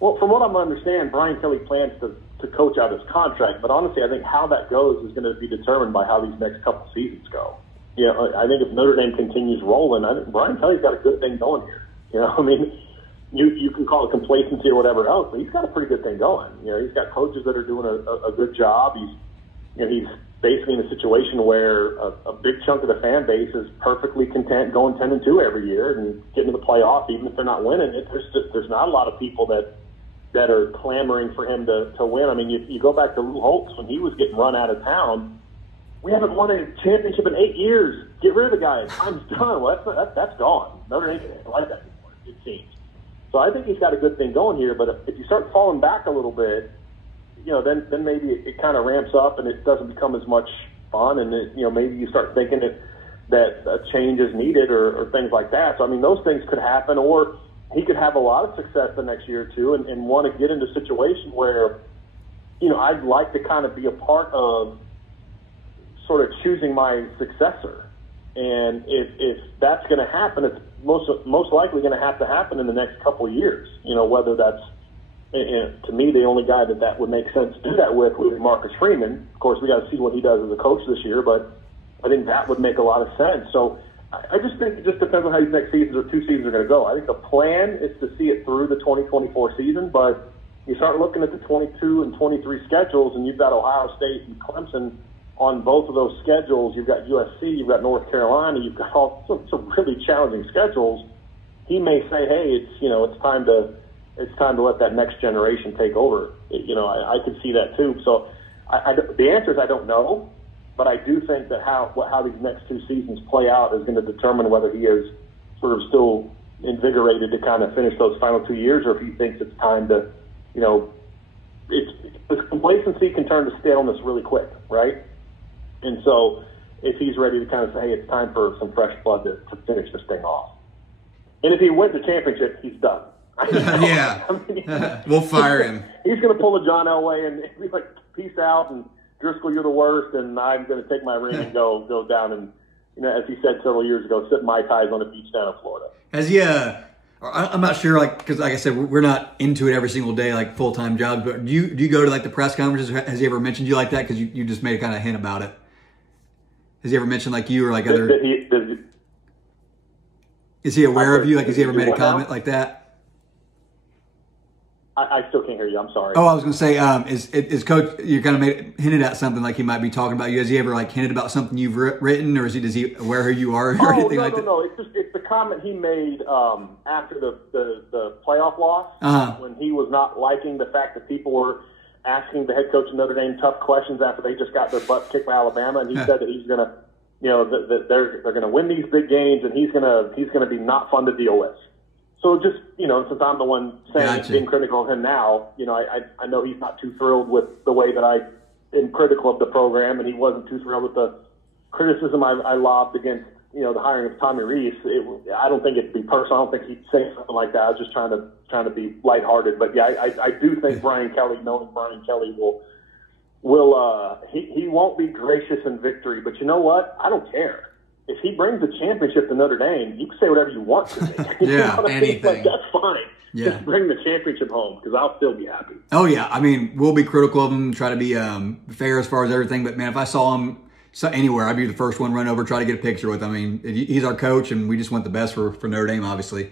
Well, from what I'm understanding, Brian Kelly plans to coach out his contract, but honestly, I think how that goes is going to be determined by how these next couple seasons go. You know, I think if Notre Dame continues rolling, I think Brian Kelly's got a good thing going here. You know, I mean, you can call it complacency or whatever else, but he's got a pretty good thing going. You know, he's got coaches that are doing a good job. He's basically in a situation where a big chunk of the fan base is perfectly content going 10-2 every year and getting to the playoffs, even if they're not winning it. There's not a lot of people that are clamoring for him to win. I mean, you go back to Lou Holtz when he was getting run out of town. We haven't won a championship in 8 years. Get rid of the guy. Time's done. Well, that's gone. Notre Dame isn't like that anymore, it seems. So I think he's got a good thing going here. But if you start falling back a little bit, you know, then maybe it kind of ramps up and it doesn't become as much fun. And maybe you start thinking that a change is needed or things like that. So I mean, those things could happen, or he could have a lot of success the next year or two and want to get into a situation where, you know, I'd like to kind of be a part of sort of choosing my successor. And if that's going to happen, it's most likely going to happen in the next couple of years. You know, whether that's, to me, the only guy that would make sense to do that with would be Marcus Freeman. Of course, we got to see what he does as a coach this year, but I think that would make a lot of sense. So I just think it just depends on how these next seasons or 2 seasons are going to go. I think the plan is to see it through the 2024 season, but you start looking at the 22 and 23 schedules, and you've got Ohio State and Clemson on both of those schedules. You've got USC, you've got North Carolina, you've got all some really challenging schedules. He may say, hey, it's time to let that next generation take over. I could see that too. So the answer is I don't know. But I do think that how these next 2 seasons play out is going to determine whether he is sort of still invigorated to kind of finish those final 2 years, or if he thinks it's time to, this complacency can turn to staleness really quick, right? And so if he's ready to kind of say, hey, it's time for some fresh blood to finish this thing off. And if he wins the championship, he's done. Yeah. I mean, We'll fire him. He's going to pull a John Elway and be like, peace out, and Driskell, you're the worst, and I'm going to take my ring and go down and, as he said several years ago, sip Mai Tais on a beach down in Florida. Has he, I'm not sure, because like I said, we're not into it every single day, like full-time jobs, but do you go to like the press conferences? Has he ever mentioned you like that? Because you just made a kind of hint about it. Has he ever mentioned like you or like other... Is he aware of you? Like, has he ever made a comment like that? I still can't hear you. I'm sorry. Oh, I was going to say, is Coach, you kind of hinted at something like he might be talking about you. Has he ever like hinted about something you've written, or does he aware who you are or anything like that? No. It's the comment he made after the playoff loss when he was not liking the fact that people were asking the head coach of Notre Dame tough questions after they just got their butts kicked by Alabama, and he said that he's going to, that they're going to win these big games, and he's going to be not fun to deal with. So just, since I'm the one being critical of him now, I know he's not too thrilled with the way that I am critical of the program, and he wasn't too thrilled with the criticism I lobbed against, the hiring of Tommy Rees. I don't think it'd be personal. I don't think he'd say something like that. I was just trying to be lighthearted. But yeah, I do think Brian Kelly, knowing Brian Kelly, he won't be gracious in victory. But you know what? I don't care. If he brings the championship to Notre Dame, you can say whatever you want to me. Anything. Like, that's fine. Yeah. Just bring the championship home, because I'll still be happy. Oh, yeah. I mean, we'll be critical of him, try to be fair as far as everything. But, man, if I saw him anywhere, I'd be the first one run over, try to get a picture with him. I mean, he's our coach, and we just want the best for Notre Dame, obviously.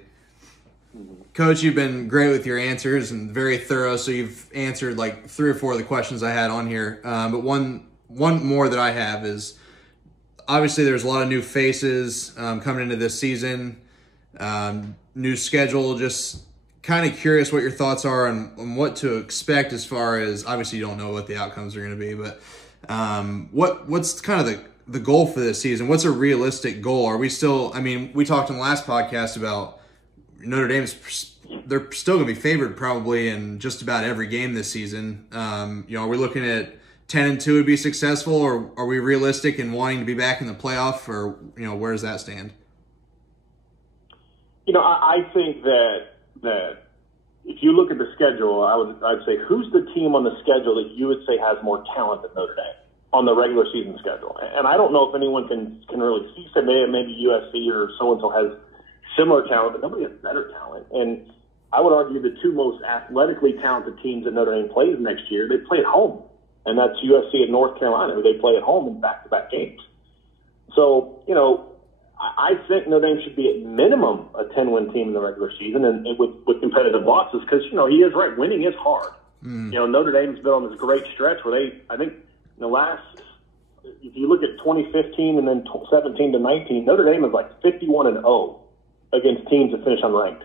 Coach, you've been great with your answers and very thorough. So you've answered like 3 or 4 of the questions I had on here. But one more that I have is, obviously, there's a lot of new faces coming into this season, new schedule. Just kind of curious what your thoughts are on what to expect as far as, obviously, you don't know what the outcomes are going to be, but what's kind of the goal for this season? What's a realistic goal? Are we still, we talked in the last podcast about Notre Dame's, they're still going to be favored probably in just about every game this season. Are we looking at 10-2 would be successful, or are we realistic in wanting to be back in the playoff, or where does that stand? I think that if you look at the schedule, I'd say who's the team on the schedule that you would say has more talent than Notre Dame on the regular season schedule? And I don't know if anyone can really see. So maybe USC or so and so has similar talent, but nobody has better talent. And I would argue the 2 most athletically talented teams that Notre Dame plays next year, they play at home. And that's USC and North Carolina, who they play at home in back-to-back games. So, I think Notre Dame should be at minimum a 10-win team in the regular season, and with competitive losses, because, he is right. Winning is hard. Notre Dame's been on this great stretch where I think, if you look at 2015 and then 17 to 19, Notre Dame is like 51-0 against teams that finish unranked.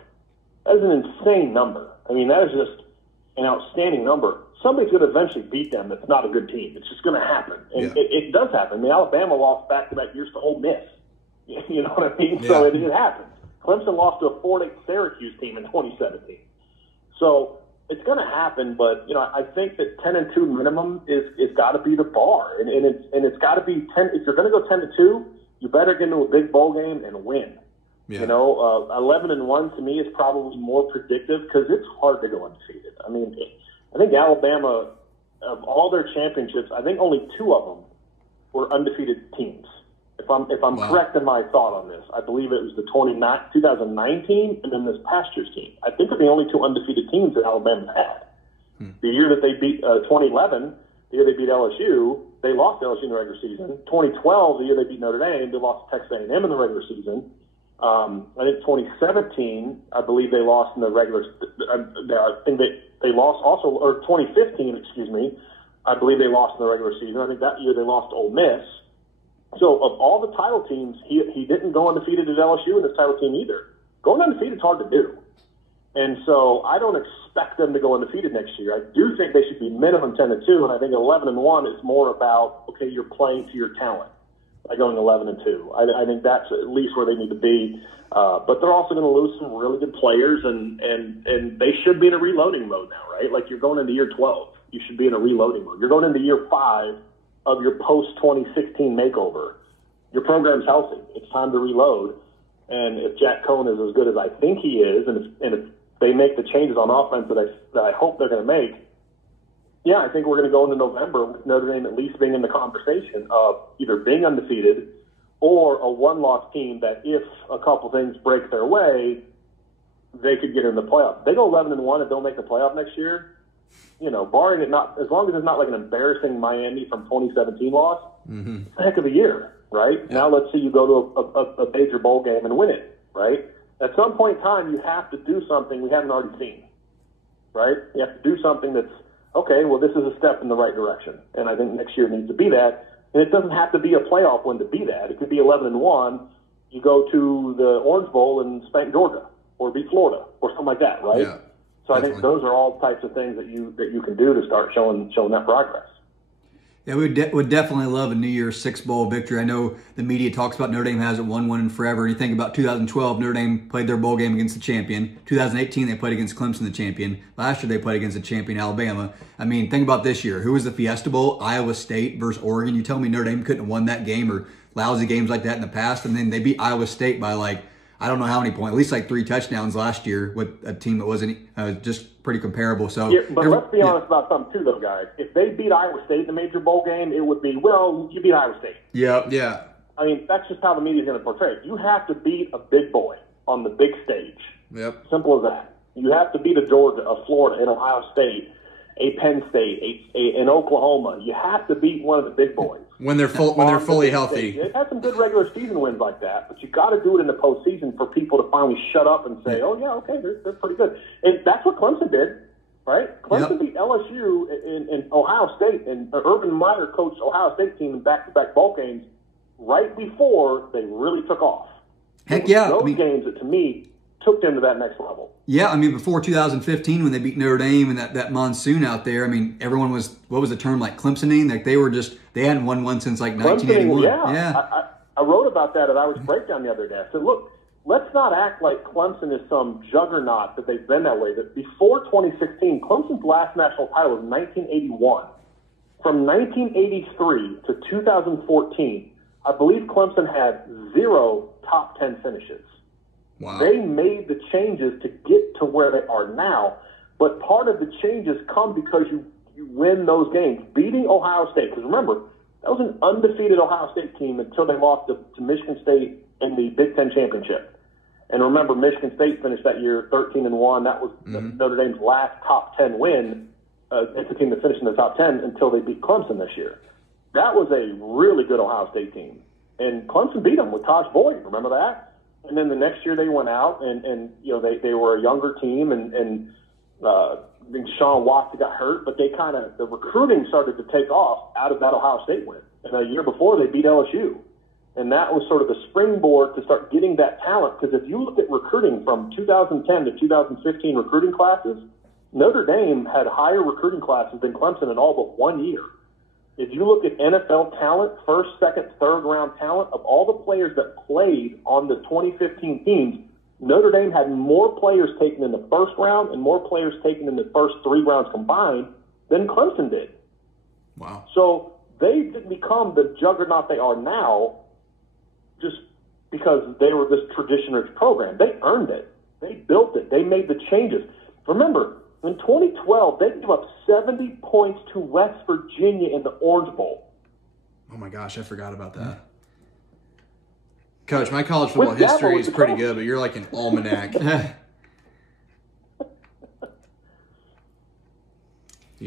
That is an insane number. That is just an outstanding number. Somebody's going to eventually beat them that's not a good team. It's just going to happen. And it does happen. Alabama lost back-to-back years to Ole Miss. You know what I mean? Yeah. So it happens. Clemson lost to a 4-8 Syracuse team in 2017. So it's going to happen, but, I think that 10-2 minimum is got to be the bar. And it's got to be 10. If you're going to go 10-2, you better get into a big bowl game and win. Yeah. 11-1 to me is probably more predictive, because it's hard to go undefeated. I think Alabama, of all their championships, I think only 2 of them were undefeated teams. If I'm correct in my thought on this, I believe it was the 2019 and then this past year's team. I think they're the only 2 undefeated teams that Alabama had. The year that they beat 2011, the year they beat LSU, they lost to LSU in the regular season. 2012, the year they beat Notre Dame, they lost to Texas A&M in the regular season. I think 2017, I believe they lost in the regular. I think they lost also, or 2015, excuse me. I believe they lost in the regular season. I think that year they lost to Ole Miss. So of all the title teams, he didn't go undefeated at LSU in this title team either. Going undefeated is hard to do. And so I don't expect them to go undefeated next year. I do think they should be minimum 10-2, and I think 11-1 is more about, okay, you're playing to your talent by going 11-2. I think that's at least where they need to be. But they're also going to lose some really good players, and they should be in a reloading mode now, right? Like, you're going into year 12. You should be in a reloading mode. You're going into year 5 of your post-2016 makeover. Your program's healthy. It's time to reload. And if Jack Cohn is as good as I think he is, and if they make the changes on offense that I hope they're going to make, yeah, I think we're going to go into November with Notre Dame at least being in the conversation of either being undefeated or a one-loss team that if a couple things break their way, they could get in the playoff. They go 11-1 and don't make the playoff next year. Barring it not, as long as it's not like an embarrassing Miami from 2017 loss, it's a heck of a year, right? Yeah. Now let's see you go to a major bowl game and win it, right? At some point in time, you have to do something we haven't already seen, right? You have to do something that's, okay, well, this is a step in the right direction, and I think next year needs to be that. And it doesn't have to be a playoff win to be that. It could be 11-1. You go to the Orange Bowl and spank Georgia or beat Florida or something like that, right? Yeah. So I think those are all types of things that you can do to start showing that progress. Yeah, we would definitely love a New Year's Six Bowl victory. I know the media talks about Notre Dame hasn't won one in forever. You think about 2012, Notre Dame played their bowl game against the champion. 2018, they played against Clemson, the champion. Last year, they played against the champion, Alabama. I mean, think about this year. Who was the Fiesta Bowl? Iowa State versus Oregon. You tell me Notre Dame couldn't have won that game or lousy games like that in the past, and then they beat Iowa State by I don't know how many points, at least 3 touchdowns last year with a team that wasn't just pretty comparable. So, yeah, but let's be honest about something too, though, guys. If they beat Iowa State in the major bowl game, it would be, well, you beat Iowa State. Yep. Yeah. I mean, that's just how the media is going to portray it. You have to beat a big boy on the big stage. Yep. Simple as that. You have to beat a Georgia, a Florida, an Ohio State, a Penn State, an Oklahoma. You have to beat one of the big boys. When they're fully healthy. They've had some good regular season wins like that, but you got to do it in the postseason for people to finally shut up and say, "Oh yeah, okay, they're pretty good." And that's what Clemson did, right? Clemson beat LSU in Ohio State, and Urban Meyer coached Ohio State team in back-to-back bowl games right before they really took off. Heck yeah! Those games that to me took them to that next level. Yeah, I mean, before 2015 when they beat Notre Dame and that monsoon out there, I mean, everyone was, what was the term, Clemsoning? They hadn't won one since 1981. Yeah. I wrote about that at Irish Breakdown the other day. I said, look, let's not act like Clemson is some juggernaut that they've been that way. That before 2016, Clemson's last national title was 1981. From 1983 to 2014, I believe Clemson had 0 top 10 finishes. Wow. They made the changes to get to where they are now, but part of the changes come because you win those games. Beating Ohio State, because remember, that was an undefeated Ohio State team until they lost to Michigan State in the Big Ten Championship. And remember, Michigan State finished that year 13-1. That was Notre Dame's last top 10 win. It's a team that finished in the top 10 until they beat Clemson this year. That was a really good Ohio State team. And Clemson beat them with Tosh Boyd. Remember that? And then the next year they went out and they were a younger team and Deshaun Watson got hurt, but the recruiting started to take off out of that Ohio State win. And a year before they beat LSU. And that was sort of the springboard to start getting that talent. Because if you look at recruiting from 2010 to 2015 recruiting classes, Notre Dame had higher recruiting classes than Clemson in all but 1 year. If you look at NFL talent, first, second, third round talent, of all the players that played on the 2015 teams, Notre Dame had more players taken in the first round and more players taken in the first 3 rounds combined than Clemson did. Wow. So they didn't become the juggernaut they are now just because they were this tradition-rich program. They earned it. They built it. They made the changes. Remember, in 2012, they gave up 70 points to West Virginia in the Orange Bowl. Oh, my gosh, I forgot about that. Coach, my college football history is pretty good, but you're like an almanac. You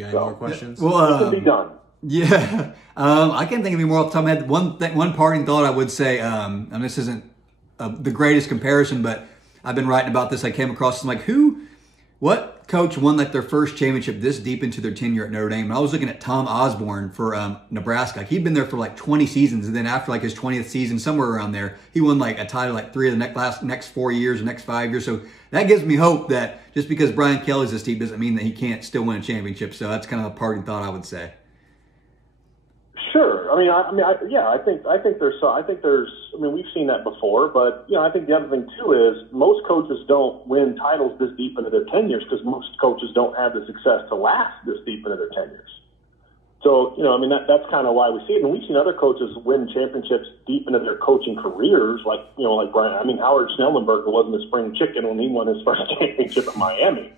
got any more questions? Well, this will be done. Yeah. I can't think of any more off the top of my head. One parting thought I would say, and this isn't the greatest comparison, but I've been writing about this. I came across this, what coach won their first championship this deep into their tenure at Notre Dame? And I was looking at Tom Osborne for Nebraska. He'd been there for 20 seasons, and then after his 20th season, somewhere around there, he won a title 3 of the next 4 years, or next 5 years. So that gives me hope that just because Brian Kelly's this deep doesn't mean that he can't still win a championship. So that's kind of a parting thought I would say. Sure. I think there's. We've seen that before, but I think the other thing too is most coaches don't win titles this deep into their tenures because most coaches don't have the success to last this deep into their tenures. So, I mean, that's kind of why we see it. And we've seen other coaches win championships deep into their coaching careers, like Bryan. I mean, Howard Schnellenberger wasn't a spring chicken when he won his first championship at Miami,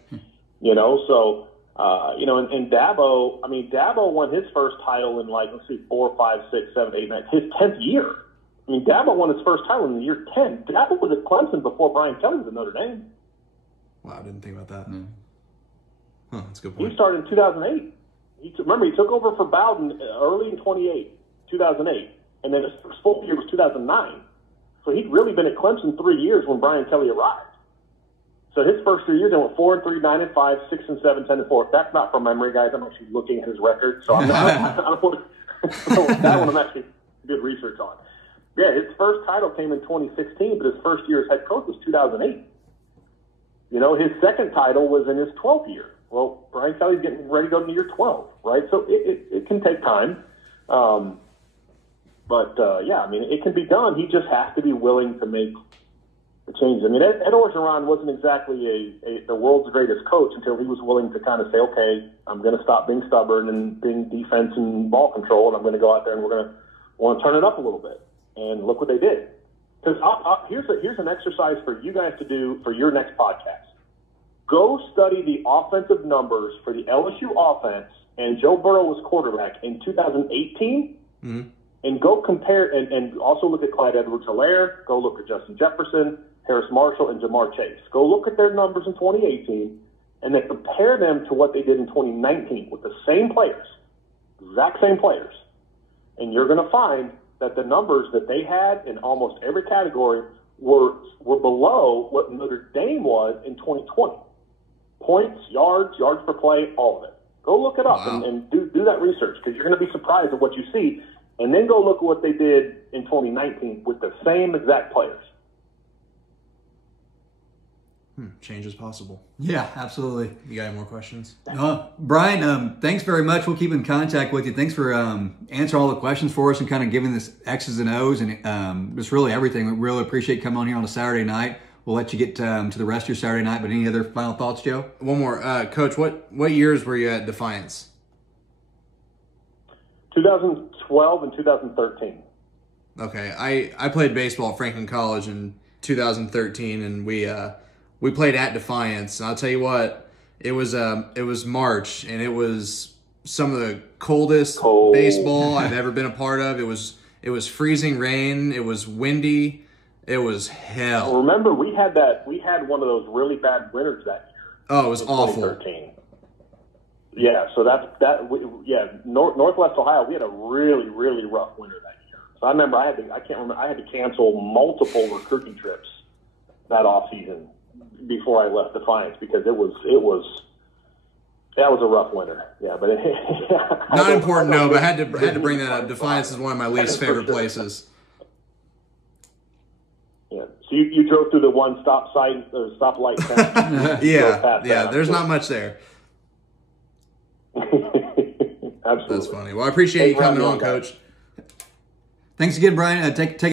So, and Dabo, I mean, Dabo won his first title in 4, 5, 6, 7, 8, 9, his 10th year. I mean, Dabo won his first title in the year 10. Dabo was at Clemson before Brian Kelly was at Notre Dame. Wow, I didn't think about that. Huh, that's a good point. He started in 2008. He took over for Bowden early in 2008, and then his first full year was 2009. So he'd really been at Clemson 3 years when Brian Kelly arrived. So his first 3 years, they went 4-3, 9-5, 6-7, 10-4. That's not from memory, guys. I'm actually looking at his record, so I'm not. that one I'm actually did research on. Yeah, his first title came in 2016, but his first year as head coach was 2008. His second title was in his 12th year. Well, Brian Kelly's getting ready to go to year 12, right? So it can take time. Yeah, I mean, it can be done. He just has to be willing to make the changes. I mean, Ed Orgeron wasn't exactly the world's greatest coach until he was willing to kind of say, okay, I'm going to stop being stubborn and being defense and ball control, and I'm going to go out there and we're going to want to turn it up a little bit. And look what they did. Because here's an exercise for you guys to do for your next podcast. Go study the offensive numbers for the LSU offense and Joe Burrow was quarterback in 2018, and go compare and also look at Clyde Edwards-Helaire, go look at Justin Jefferson, Harris Marshall, and Jamar Chase. Go look at their numbers in 2018 and then compare them to what they did in 2019 with the same players, exact same players. And you're going to find that the numbers that they had in almost every category were below what Notre Dame was in 2020. Points, yards per play, all of it. Go look it up and do that research because you're going to be surprised at what you see. And then go look at what they did in 2019 with the same exact players. Change is possible. Yeah, absolutely. You got any more questions? Bryan, thanks very much. We'll keep in contact with you. Thanks for answering all the questions for us and kind of giving this X's and O's and just really everything. We really appreciate coming on here on a Saturday night. We'll let you get to the rest of your Saturday night, but any other final thoughts, Joe? One more. Coach, what years were you at Defiance? 2012 and 2013. Okay. I played baseball at Franklin College in 2013, and we played at Defiance. And I'll tell you what, it was March, and it was some of the coldest baseball I've ever been a part of. It was freezing rain. It was windy. It was hell. Remember, we had one of those really bad winters that year. Oh, it was awful. 2013. Yeah, so Northwest Ohio, we had a really, really rough winter that year. So I remember I had to cancel multiple recruiting trips that off season before I left Defiance because that was a rough winter. Yeah, but not important, no. But I had to bring that up. Defiance is one of my least favorite places. Yeah. So you drove through the one stoplight. Yeah. There's not much there. Absolutely. That's funny. Well, I appreciate you coming on, Coach. Thanks again, Bryan. Take